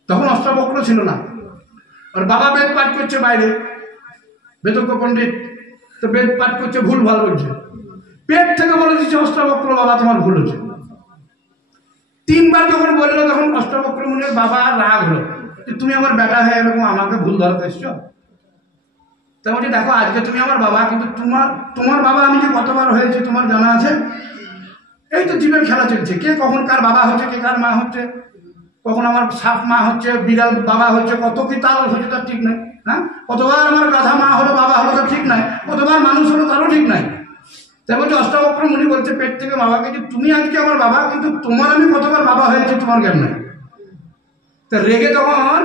তখন অষ্টাবক্র ছিল না। আর বাবা বেদ পাঠ করছে বাইরে, বেদজ্ঞ পণ্ডিত, তো বেদ পাঠ করছে, ভুল ভাল বলছে। পেট থেকে বলে দিচ্ছে অষ্টাবক্র বাবা তোমার ভুল হচ্ছে। 3 বার যখন বললো তখন অষ্টাবক্র মুনির বাবা রাগ হলো, তুমি আমার বেটা হয়ে এরকম আমাকে ভুল ধরতে এসছো। তা বলছি দেখো আজকে তুমি আমার বাবা, কিন্তু তোমার বাবা আমি যে কতবার হয়েছে তোমার জানা আছে? এই তো জীবন খেলা চলছে, কে কখন কার বাবা হচ্ছে, কে কার মা হচ্ছে, কখন আমার সাপ মা হচ্ছে, বিড়াল বাবা হচ্ছে, কত কি তাল হচ্ছে তার ঠিক নাই। হ্যাঁ, কতবার আমার গাধা মা হলো বাবা হলো তার ঠিক নাই, কতবার মানুষ হলো তারও ঠিক নাই। তাই বলছে অষ্টাবক্র মুনি বলছে পেট থেকে বাবাকে যে তুমি আজকে আমার বাবা, কিন্তু তোমার আমি কতবার বাবা হয়েছে তোমার জ্ঞান নাই। তা রেগে তখন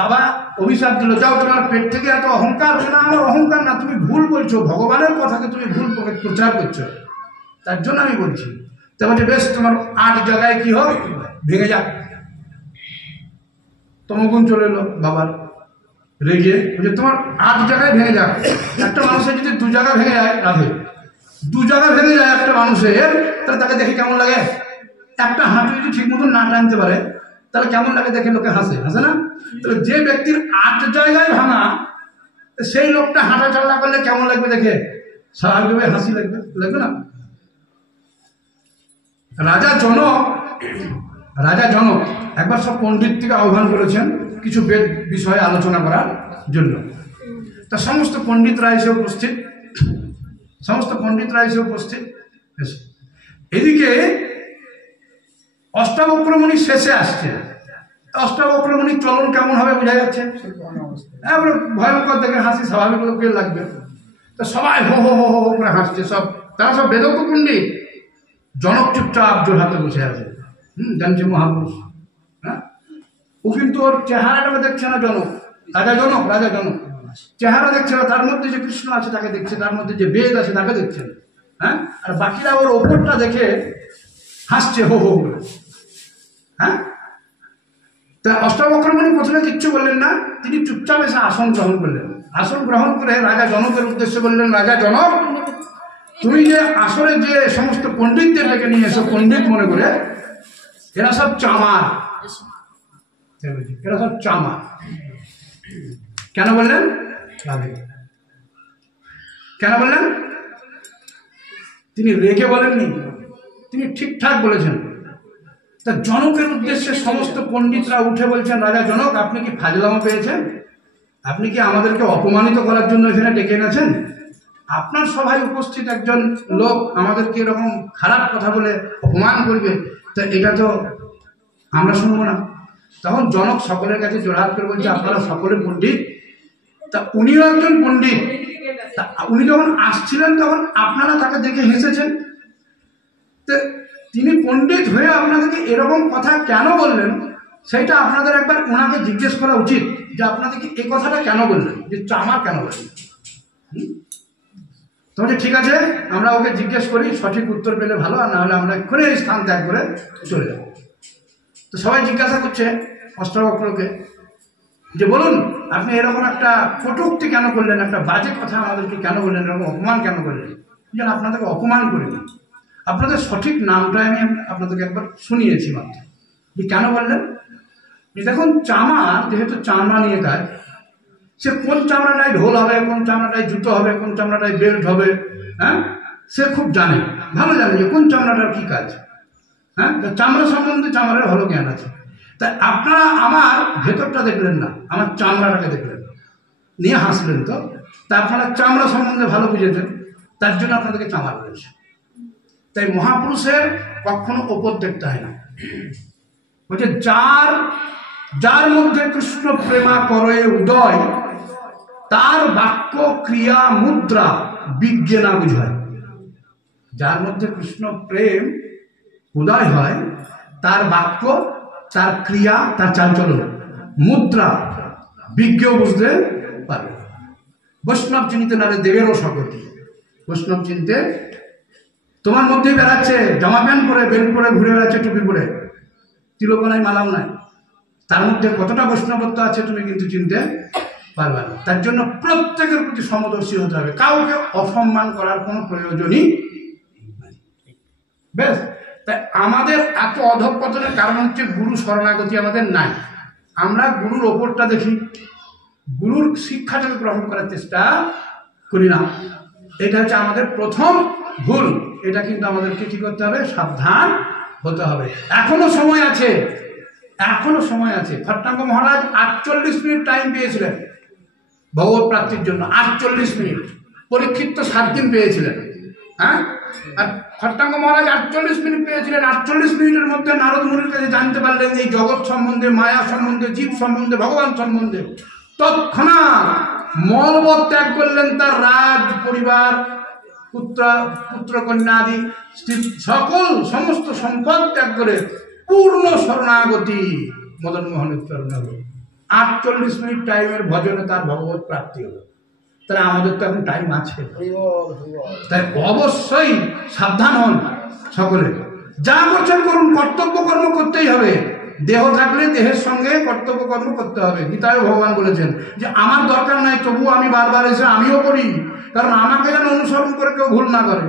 বাবা অভিশাপ দিল, যাও তোমার পেট থেকে এত অহংকার। না, আমার অহংকার না, তুমি ভুল বলছো, ভগবানের কথাকে তুমি ভুল প্রচার করছো, তার জন্য আমি বলছি। তা বলছে বেশ, তোমার 8 জায়গায় কি হোক ভেঙে যাক। তমগুণ চলে এলো বাবার, রেগে বলছে তোমার 8 জায়গায় ভেঙে যাক। একটা মানুষের যদি 2 জায়গা ভেঙে যায়, রাধে 2 জায়গা ভেঙে যায় একটা মানুষের, তাহলে তাকে দেখে কেমন লাগে? একটা হাঁটু যদি ঠিক মতন না টানতে পারে তাহলে কেমন লাগে দেখে? লোকে হাসে, হাসে না? তাহলে যে ব্যক্তির 8 জায়গায় ভাঙা, সেই লোকটা হাঁটা চলা করলে কেমন লাগবে দেখে? স্বাভাবিকভাবে হাসি লাগবে, লাগবে না? রাজা জনক একবার সব পণ্ডিতকে আহ্বান করেছেন কিছু বেদ বিষয়ে আলোচনা করার জন্য। তা সমস্ত পণ্ডিতরা এসে উপস্থিত। এদিকে অষ্টাবক্র মুনি শেষে আসছে। অষ্টাবক্র মুনির চলন কেমন হবে বোঝা যাচ্ছে, ভয়ঙ্কর দেখে হাসি স্বাভাবিক লোকের লাগবে। তো সবাই হো হো হো হো করে হাসছে, সব তারা সব বেদজ্ঞ পণ্ডিত। জনক চুপচাপ জোর হাতে বসে আছে, জানছে মহাপুরুষ। হ্যাঁ, ও কিন্তু ওর চেহারাটা দেখছে না। রাজা জনক চেহারা দেখছে না, তার মধ্যে যে কৃষ্ণ আছে তাকে দেখছে, তার মধ্যে যে বেদ আছে তাকে দেখছেন। হ্যাঁ, আর বাকিরা ওর ওপরটা দেখে হাসছে হো হো করে। হ্যাঁ, তা অষ্টাবক্র মুনি প্রথমে কিচ্ছু বললেন না, তিনি চুপচাপ এসে আসন গ্রহণ করলেন। আসন গ্রহণ করে রাজা জনকের উদ্দেশ্যে বললেন, রাজা জনক, তুমি যে আসলে যে সমস্ত পণ্ডিতদের ডেকে নিয়ে এসো পণ্ডিত মনে করে, এরা সব চামার, এরা সব চামার। কেন বললেন? কেন বললেন? তিনি রেগে বলেননি, তিনি ঠিকঠাক বলেছেন। তা জনকের উদ্দেশ্যে সমস্ত পণ্ডিতরা উঠে বলছেন, রাজা জনক, আপনি কি ফাজলামো পেয়েছেন? আপনি কি আমাদেরকে অপমানিত করার জন্য এখানে ডেকে এনেছেন? আপনার সভায় উপস্থিত একজন লোক আমাদেরকে এরকম খারাপ কথা বলে অপমান করবে, তা এটা তো আমরা শুনবো না। তখন জনক সকলের কাছে জোড়হাত করে বলছে, আপনারা সকলে পণ্ডিত। তা উনিও একজন পণ্ডিত। তা উনি যখন আসছিলেন তখন আপনারা তাকে দেখে হেসেছেন। তো তিনি পণ্ডিত হয়ে আপনাদেরকে এরকম কথা কেন বললেন, সেটা আপনাদের একবার ওনাকে জিজ্ঞেস করা উচিত, যে আপনাদেরকে এই কথাটা কেন বললেন, যে চামার কেন বললেন। তবে ঠিক আছে, আমরা ওকে জিজ্ঞেস করি, সঠিক উত্তর পেলে ভালো, আর না হলে আমরা এক্ষুনি এই স্থান ত্যাগ করে চলে যাব। তো সবাই জিজ্ঞাসা করছে অষ্টবক্রকে, যে বলুন আপনি এরকম একটা কটূক্তি কেন করলেন, একটা বাজে কথা আমাদেরকে কেন বললেন, এরকম অপমান কেন করলেন? যেন আপনাদেরকে অপমান করিনি, আপনাদের সঠিক নামটা আমি আপনাদেরকে একবার শুনিয়েছি মাত্র। যে কেন বললেন? দেখুন, চামার যেহেতু চামড়া নিয়ে কাজ, সে কোন চামড়াটায় ঢোল হবে, কোন চামড়াটায় জুতো হবে, কোন চামড়াটায় বেল্ট হবে, হ্যাঁ, সে খুব জানে, ভালো জানে যে কোন চামড়াটার কি কাজ। হ্যাঁ, চামড়া সম্বন্ধে চামড়ার ভালো জ্ঞান আছে। তাই আপনারা আমার ভেতরটা দেখলেন না, আমার চামড়াটাকে দেখলেন, নিয়ে হাসলেন। তো তা আপনারা চামড়া সম্বন্ধে ভালো বুঝেছেন, তার জন্য আপনাদেরকে চামড়া বলেছে। তাই মহাপুরুষের কখনো ওপর দেখতে হয় না। বলছে, যার মধ্যে কৃষ্ণ প্রেমা করে উদয়, তার বাক্য ক্রিয়া মুদ্রা বিজ্ঞে না বুঝায়। যার মধ্যে কৃষ্ণ প্রেম উদয় হয়, তার বাক্য, তার ক্রিয়া, তার চালচলন, মুদ্রা বিজ্ঞও বুঝতে পারবে। বৈষ্ণব চিনিতে নারে দেবেরও সকটি। বৈষ্ণব চিনতে তোমার মধ্যেই বেড়াচ্ছে, জামা প্যান্ট পরে, বেল্ট পরে ঘুরে বেড়াচ্ছে, টুপি পরে, তিলক নাই, মালাও নাই, তার মধ্যে কতটা বৈষ্ণবত্ব আছে তুমি কিন্তু চিনতে পারবে না। তার জন্য প্রত্যেকের প্রতি সমদর্শী হতে হবে, কাউকে অসম্মান করার কোনো প্রয়োজনই নাই। বেশ, তাই আমাদের এত অধঃপতনের কারণ হচ্ছে গুরু শরণাগতি আমাদের নাই। আমরা গুরুর ওপরটা দেখি, গুরুর শিক্ষাটাকে গ্রহণ করার চেষ্টা করি না। এটা হচ্ছে আমাদের প্রথম ভুল। এটা কিন্তু আমাদেরকে কি করতে হবে? সাবধান হতে হবে। এখনো সময় আছে, এখনো সময় আছে। খট্টাঙ্গ মহারাজ 48 মিনিট টাইম পেয়েছিলেন ভগবত প্রাপ্তির জন্য, 48 মিনিট। পরীক্ষিত তো 7 দিন পেয়েছিলেন। হ্যাঁ, আর খট্টাঙ্গ মহারাজ 48 মিনিট পেয়েছিলেন। 48 মিনিটের মধ্যে নারদ মুনির কাছে জানতে পারলেন এই জগৎ সম্বন্ধে, মায়া সম্বন্ধে, জীব সম্বন্ধে, ভগবান সম্বন্ধে। তৎক্ষণাৎ মলবৎ ত্যাগ করলেন, তার রাজ পরিবার, পুত্র কন্যা আদি সকল সমস্ত সম্পদ ত্যাগ করে পূর্ণ শরণাগতি মদন মোহনের চরণে হল। 48 মিনিট টাইমের ভজনে তার ভগবত প্রাপ্তি হলো। তাহলে আমাদের তো এখন টাইম আছে, তাই অবশ্যই সাবধান হন সকলে। যা করছেন করুন, কর্তব্য কর্ম করতেই হবে। দেহ থাকলে দেহের সঙ্গে কর্তব্য কর্ম করতে হবে। গীতায় ভগবান বলেছেন যে আমার দরকার নাই, তবুও আমি বারবার এসে আমিও করি, কারণ আমাকে যেন অনুসরণ করে কেউ ভুল না করে।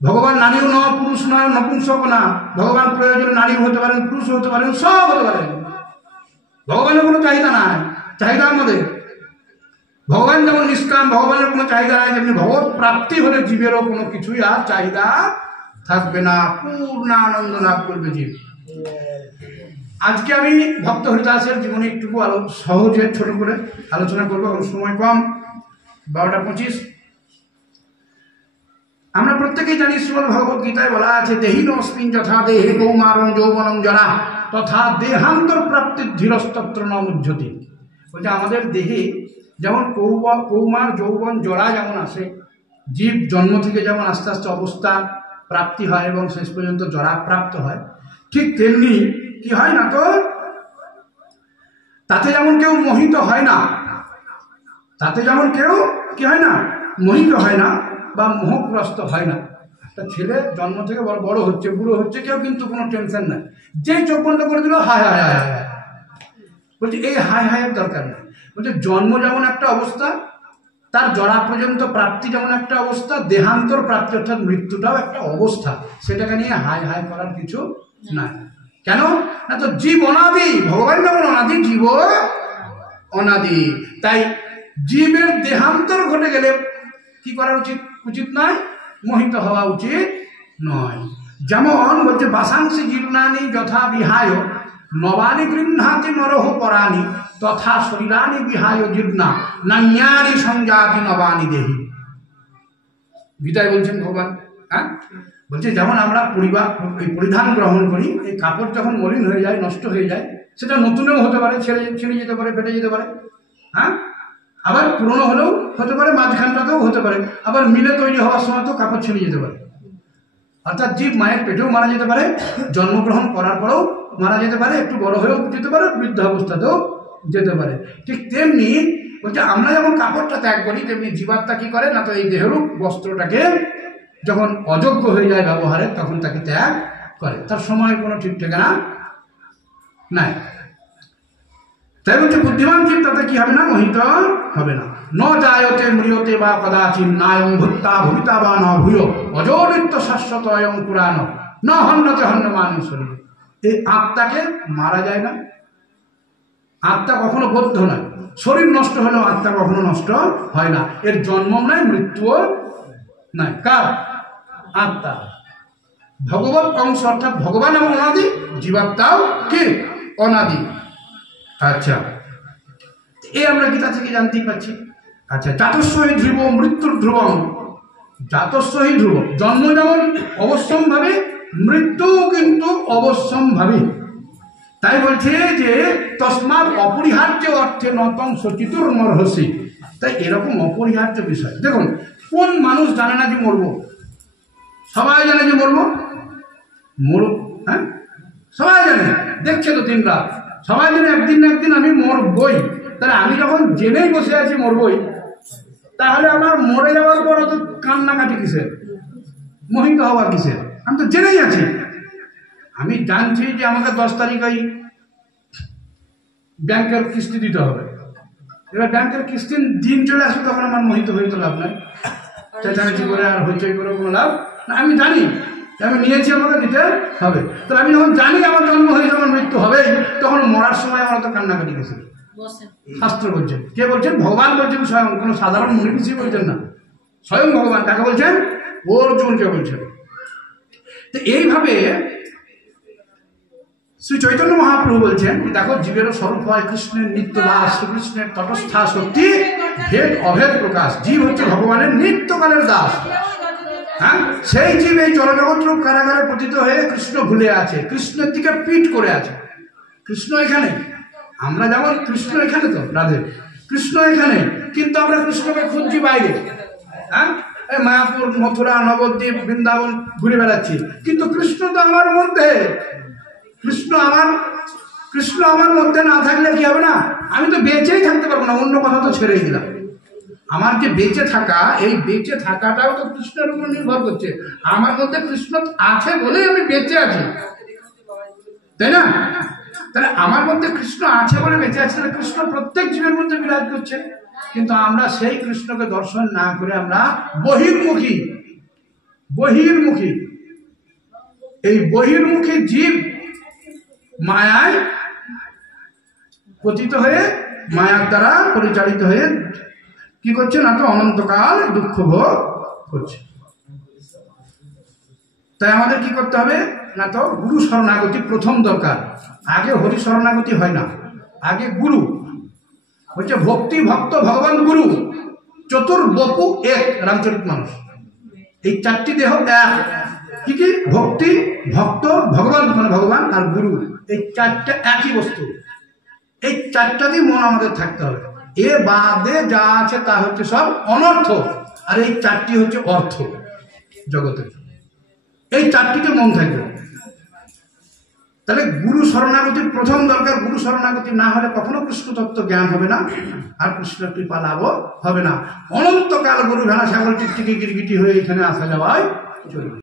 ভগবান নারীও নয়, পুরুষ নয়, নপুংসক না। ভগবান প্রয়োজনে নারী হতে পারেন, পুরুষ হতে পারেন, সব হতে পারেন। ভগবানের কোনো চাহিদা নাই, চাহিদা আমাদের। ভগবান যেমন নিষ্কাম, ভগবানের কোনো চাহিদা নাই, যেমনি ভগবত প্রাপ্তি হলে জীবেরও কোনো কিছুই আর চাহিদা থাকবে না, পূর্ণ আনন্দ লাভ করবে জীব। আজকে আমি ভক্ত হরিদাসের জীবনে একটুকু সহজে ছোট করে আলোচনা করবো, কারণ সময় কম, 12:25। আমরা প্রত্যেকেই জানি শ্রীমদ্ ভগবত গীতায় বলা আছে, দেহিনস্মিন যথা দেহে কৌমারং যৌবনং জরা তথা দেহান্তর প্রাপ্তির ধীরস্তত্র ন মুহ্যতি। বলছে আমাদের দেহে যেমন কৌমার, যৌবন, জরা যেমন আসে, জীব জন্ম থেকে যেমন আস্তে আস্তে অবস্থা প্রাপ্তি হয় এবং শেষ পর্যন্ত জরা প্রাপ্ত হয়, ঠিক তেমনি কি হয় না, তো তাতে যেমন কেউ মোহিত হয় না, তাতে যেমন কেউ কি হয় না, মোহিত হয় না বা মোহগ্রস্ত হয় না। একটা ছেলে জন্ম থেকে বড় হচ্ছে, বুড়ো হচ্ছে, কেউ কিন্তু কোনো টেনশন নাই। যেই চোখ বন্ধ করে দিল, হায় হায় হায় হায়, বলছে এই হায় হায়ের দরকার নেই। বলছে জন্ম যেমন একটা অবস্থা, তার জরা পর্যন্ত প্রাপ্তি যেমন একটা অবস্থা, দেহান্তর প্রাপ্তি অর্থাৎ মৃত্যুটাও একটা অবস্থা, সেটাকে নিয়ে হাই হাই করার কিছু নাই। কেন না, তো জীব অনাদি, ভগবান যেমন অনাদি, জীব অনাদি। তাই জীবের দেহান্তর ঘটে গেলে কি করা উচিত? উচিত নয়, মোহিত হওয়া উচিত নয়। যেমন বলছে বাসাংসি জীর্ণানি যথা বিহায় নবানি গৃহাতি নরহ পরাণি তথা শরীরানি বিহায় জীর্ণা নান্যানি সংজাতি নবানি দেহি। গীতায় বলছেন ভগবান। হ্যাঁ, বলছে যেমন আমরা পরিধান গ্রহণ করি, এই কাপড় যখন মলিন হয়ে যায়, নষ্ট হয়ে যায়, সেটা নতুনও হতে পারে, ছিঁড়ে যেতে পারে, ফেটে যেতে পারে। হ্যাঁ, আবার পুরনো হলেও হতে পারে, মাঝখানটাতেও হতে পারে, আবার মিলে তৈরি হওয়ার সময় তো কাপড় ছিঁড়ে যেতে পারে। অর্থাৎ জীব মায়ের পেটেও মারা যেতে পারে, জন্মগ্রহণ করার পরেও মারা যেতে পারে, একটু বড় হয়েও যেতে পারে, বৃদ্ধাবস্থাতেও যেতে পারে। ঠিক তেমনি বলছে আমরা যেমন কাপড়টা ত্যাগ করি, তেমনি জীবাত্মা কি করে না, তো এই দেহরূপ বস্ত্রটাকে যখন অযোগ্য হয়ে যায় ব্যবহারে, তখন তাকে ত্যাগ করে। তার সময়ের কোনো ঠিক ঠিকানা নাই। তাই বলছে বুদ্ধিমান জীব তাতে কি হবে না, মোহিত হবে না। ন জায়তে মৃয়তে বা কদাচিৎ নায়ং ভূত্তা ভূমিতা বা ন ভূয় অজো নিত্য শাশ্বত অয়ং পুরাণ ন হন্যতে হন্যমান শরীর। এই আত্মাকে মারা যায় না, আত্মা কখনো বদ্ধ নয়। শরীর নষ্ট হলেও আত্মা কখনো নষ্ট হয় না। এর জন্ম নাই, মৃত্যুও নাই। কার? আত্মা। ভগবত অংশ অর্থাৎ ভগবান এবং অনাদি, জীবাত্মাও কি অনাদি। আচ্ছা, এই আমরা গীতা থেকে জানতেই পাচ্ছি। আচ্ছা, জাতস্বই ধ্রুব মৃত্যুর ধ্রুবম। জাতস্বই ধ্রুব, জন্ম যেমন অবশ্যম্ভাবী, মৃত্যু কিন্তু অবশ্যম্ভাবী। তাই বলছে যে তস্মাৎ অপরিহার্য অর্থে নতং সচিতুর মরহসি। তাই এরকম অপরিহার্য বিষয়। দেখুন, কোন মানুষ জানে না যে মরবো? সবাই জানে যে মরবো, হ্যাঁ, সবাই জানে, দেখছে তো দিন রাত, সবাই জানে একদিন না একদিন আমি মরবই। তাহলে আমি যখন জেনেই বসে আছি মরবই, তাহলে আমার মরে যাওয়ার পর তো কান্নাকাটি কিসের, মোহিত হওয়া কিসের? আমি তো জেনেই আছি। আমি জানছি যে আমাকে 10 তারিখ ওই ব্যাংকের কিস্তি দিতে হবে। এবার ব্যাংকের কিস্তির দিন চলে আসবে, তখন আমার মোহিত হয়ে তো লাভ নাই, চেঁচামেচি করে আর হইচই করে কোনো লাভ না। আমি জানি আমি নিয়েছি, আমাকে দিতে হবে। তাহলে আমি যখন জানি আমার জন্ম হয়েছে, আমার মৃত্যু হবে, তখন মরার সময় আমার তো কান্নাকাটি গেছে। শাস্ত্র বলছেন, কে বলছেন? ভগবান বলছেন স্বয়ং, কোনো সাধারণ মুনি ঋষি বলছেন না, স্বয়ং ভগবান। কাকে বলছেন? অর্জুনকে বলছেন। তো এইভাবে শ্রী চৈতন্য মহাপ্রভু বলছেন, দেখো জীবেরও স্বরূপ হয় কৃষ্ণের নিত্য দাস, শ্রীকৃষ্ণের তটস্থা শক্তি ভেদ অভেদ প্রকাশ। জীব হচ্ছে ভগবানের নিত্যকালের দাস। হ্যাঁ, সেই জীব এই জড়জগৎ রূপ কারাগারে পতিত হয়ে কৃষ্ণ ভুলে আছে, কৃষ্ণের দিকে পিঠ করে আছে। কৃষ্ণ এখানে, আমরা যেমন কৃষ্ণ এখানে, তো রাধে কৃষ্ণ এখানে, কিন্তু আমরা কৃষ্ণকে খুঁজছি বাইরে। হ্যাঁ, মায়াপুর, মথুরা, নবদ্বীপ, বৃন্দাবন ঘুরে বেড়াচ্ছি, কিন্তু কৃষ্ণ তো আমার মধ্যে। কৃষ্ণ আমার মধ্যে না থাকলে কি হবে না? আমি তো বেঁচেই থাকতে পারবো না। অন্য কথা তো ছেড়েই দিলাম। আমার যে বেঁচে থাকা, এই বেঁচে থাকাটাও তো কৃষ্ণের উপর নির্ভর করছে। আমার মধ্যে কৃষ্ণ আছে বলেই আমি বেঁচে আছি, তাই না? তাহলে আমার মধ্যে কৃষ্ণ আছে বলে বেঁচে আছে, তাহলে কৃষ্ণ প্রত্যেক জীবের মধ্যে বিরাজ করছে। কিন্তু আমরা সেই কৃষ্ণকে দর্শন না করে আমরা বহির্মুখী। এই বহির্মুখী জীব মায়ায় পতিত হয়ে, মায়ার দ্বারা পরিচালিত হয়ে কি করছে না, তো অনন্তকাল দুঃখ ভোগ করছে। তাই আমাদের কি করতে হবে না, তো গুরু শরণাগতি প্রথম দরকার। আগে হরি শরণাগতি হয় না, আগে গুরু হচ্ছে ভক্তি, ভক্ত, ভগবান, গুরু। চতুর্বপু এক, রামচরিতমানস। এই 4টি দেহ এক। কি কি? ভক্তি, ভক্ত, ভগবান মানে ভগবান, আর গুরু। এই 4টা একই বস্তু। এই 4টাতেই মন আমাদের থাকতে হবে। এ বাদে যা আছে তা হচ্ছে সব অনর্থ, আর এই 4টি হচ্ছে অর্থ জগতের। এই 4টিতে মন থাকবে। তাহলে গুরু শরণাগতির প্রথম দরকার। গুরু শরণাগতি না হলে কখনো কৃষ্ণ তত্ত্ব জ্ঞান হবে না, আর কৃষ্ণের কৃপা লাভও হবে না। অনন্তকাল গরু ভেড়া ছাগল টিকটিকি গিরগিটি হয়ে এখানে আসা যাওয়ায় চলবে।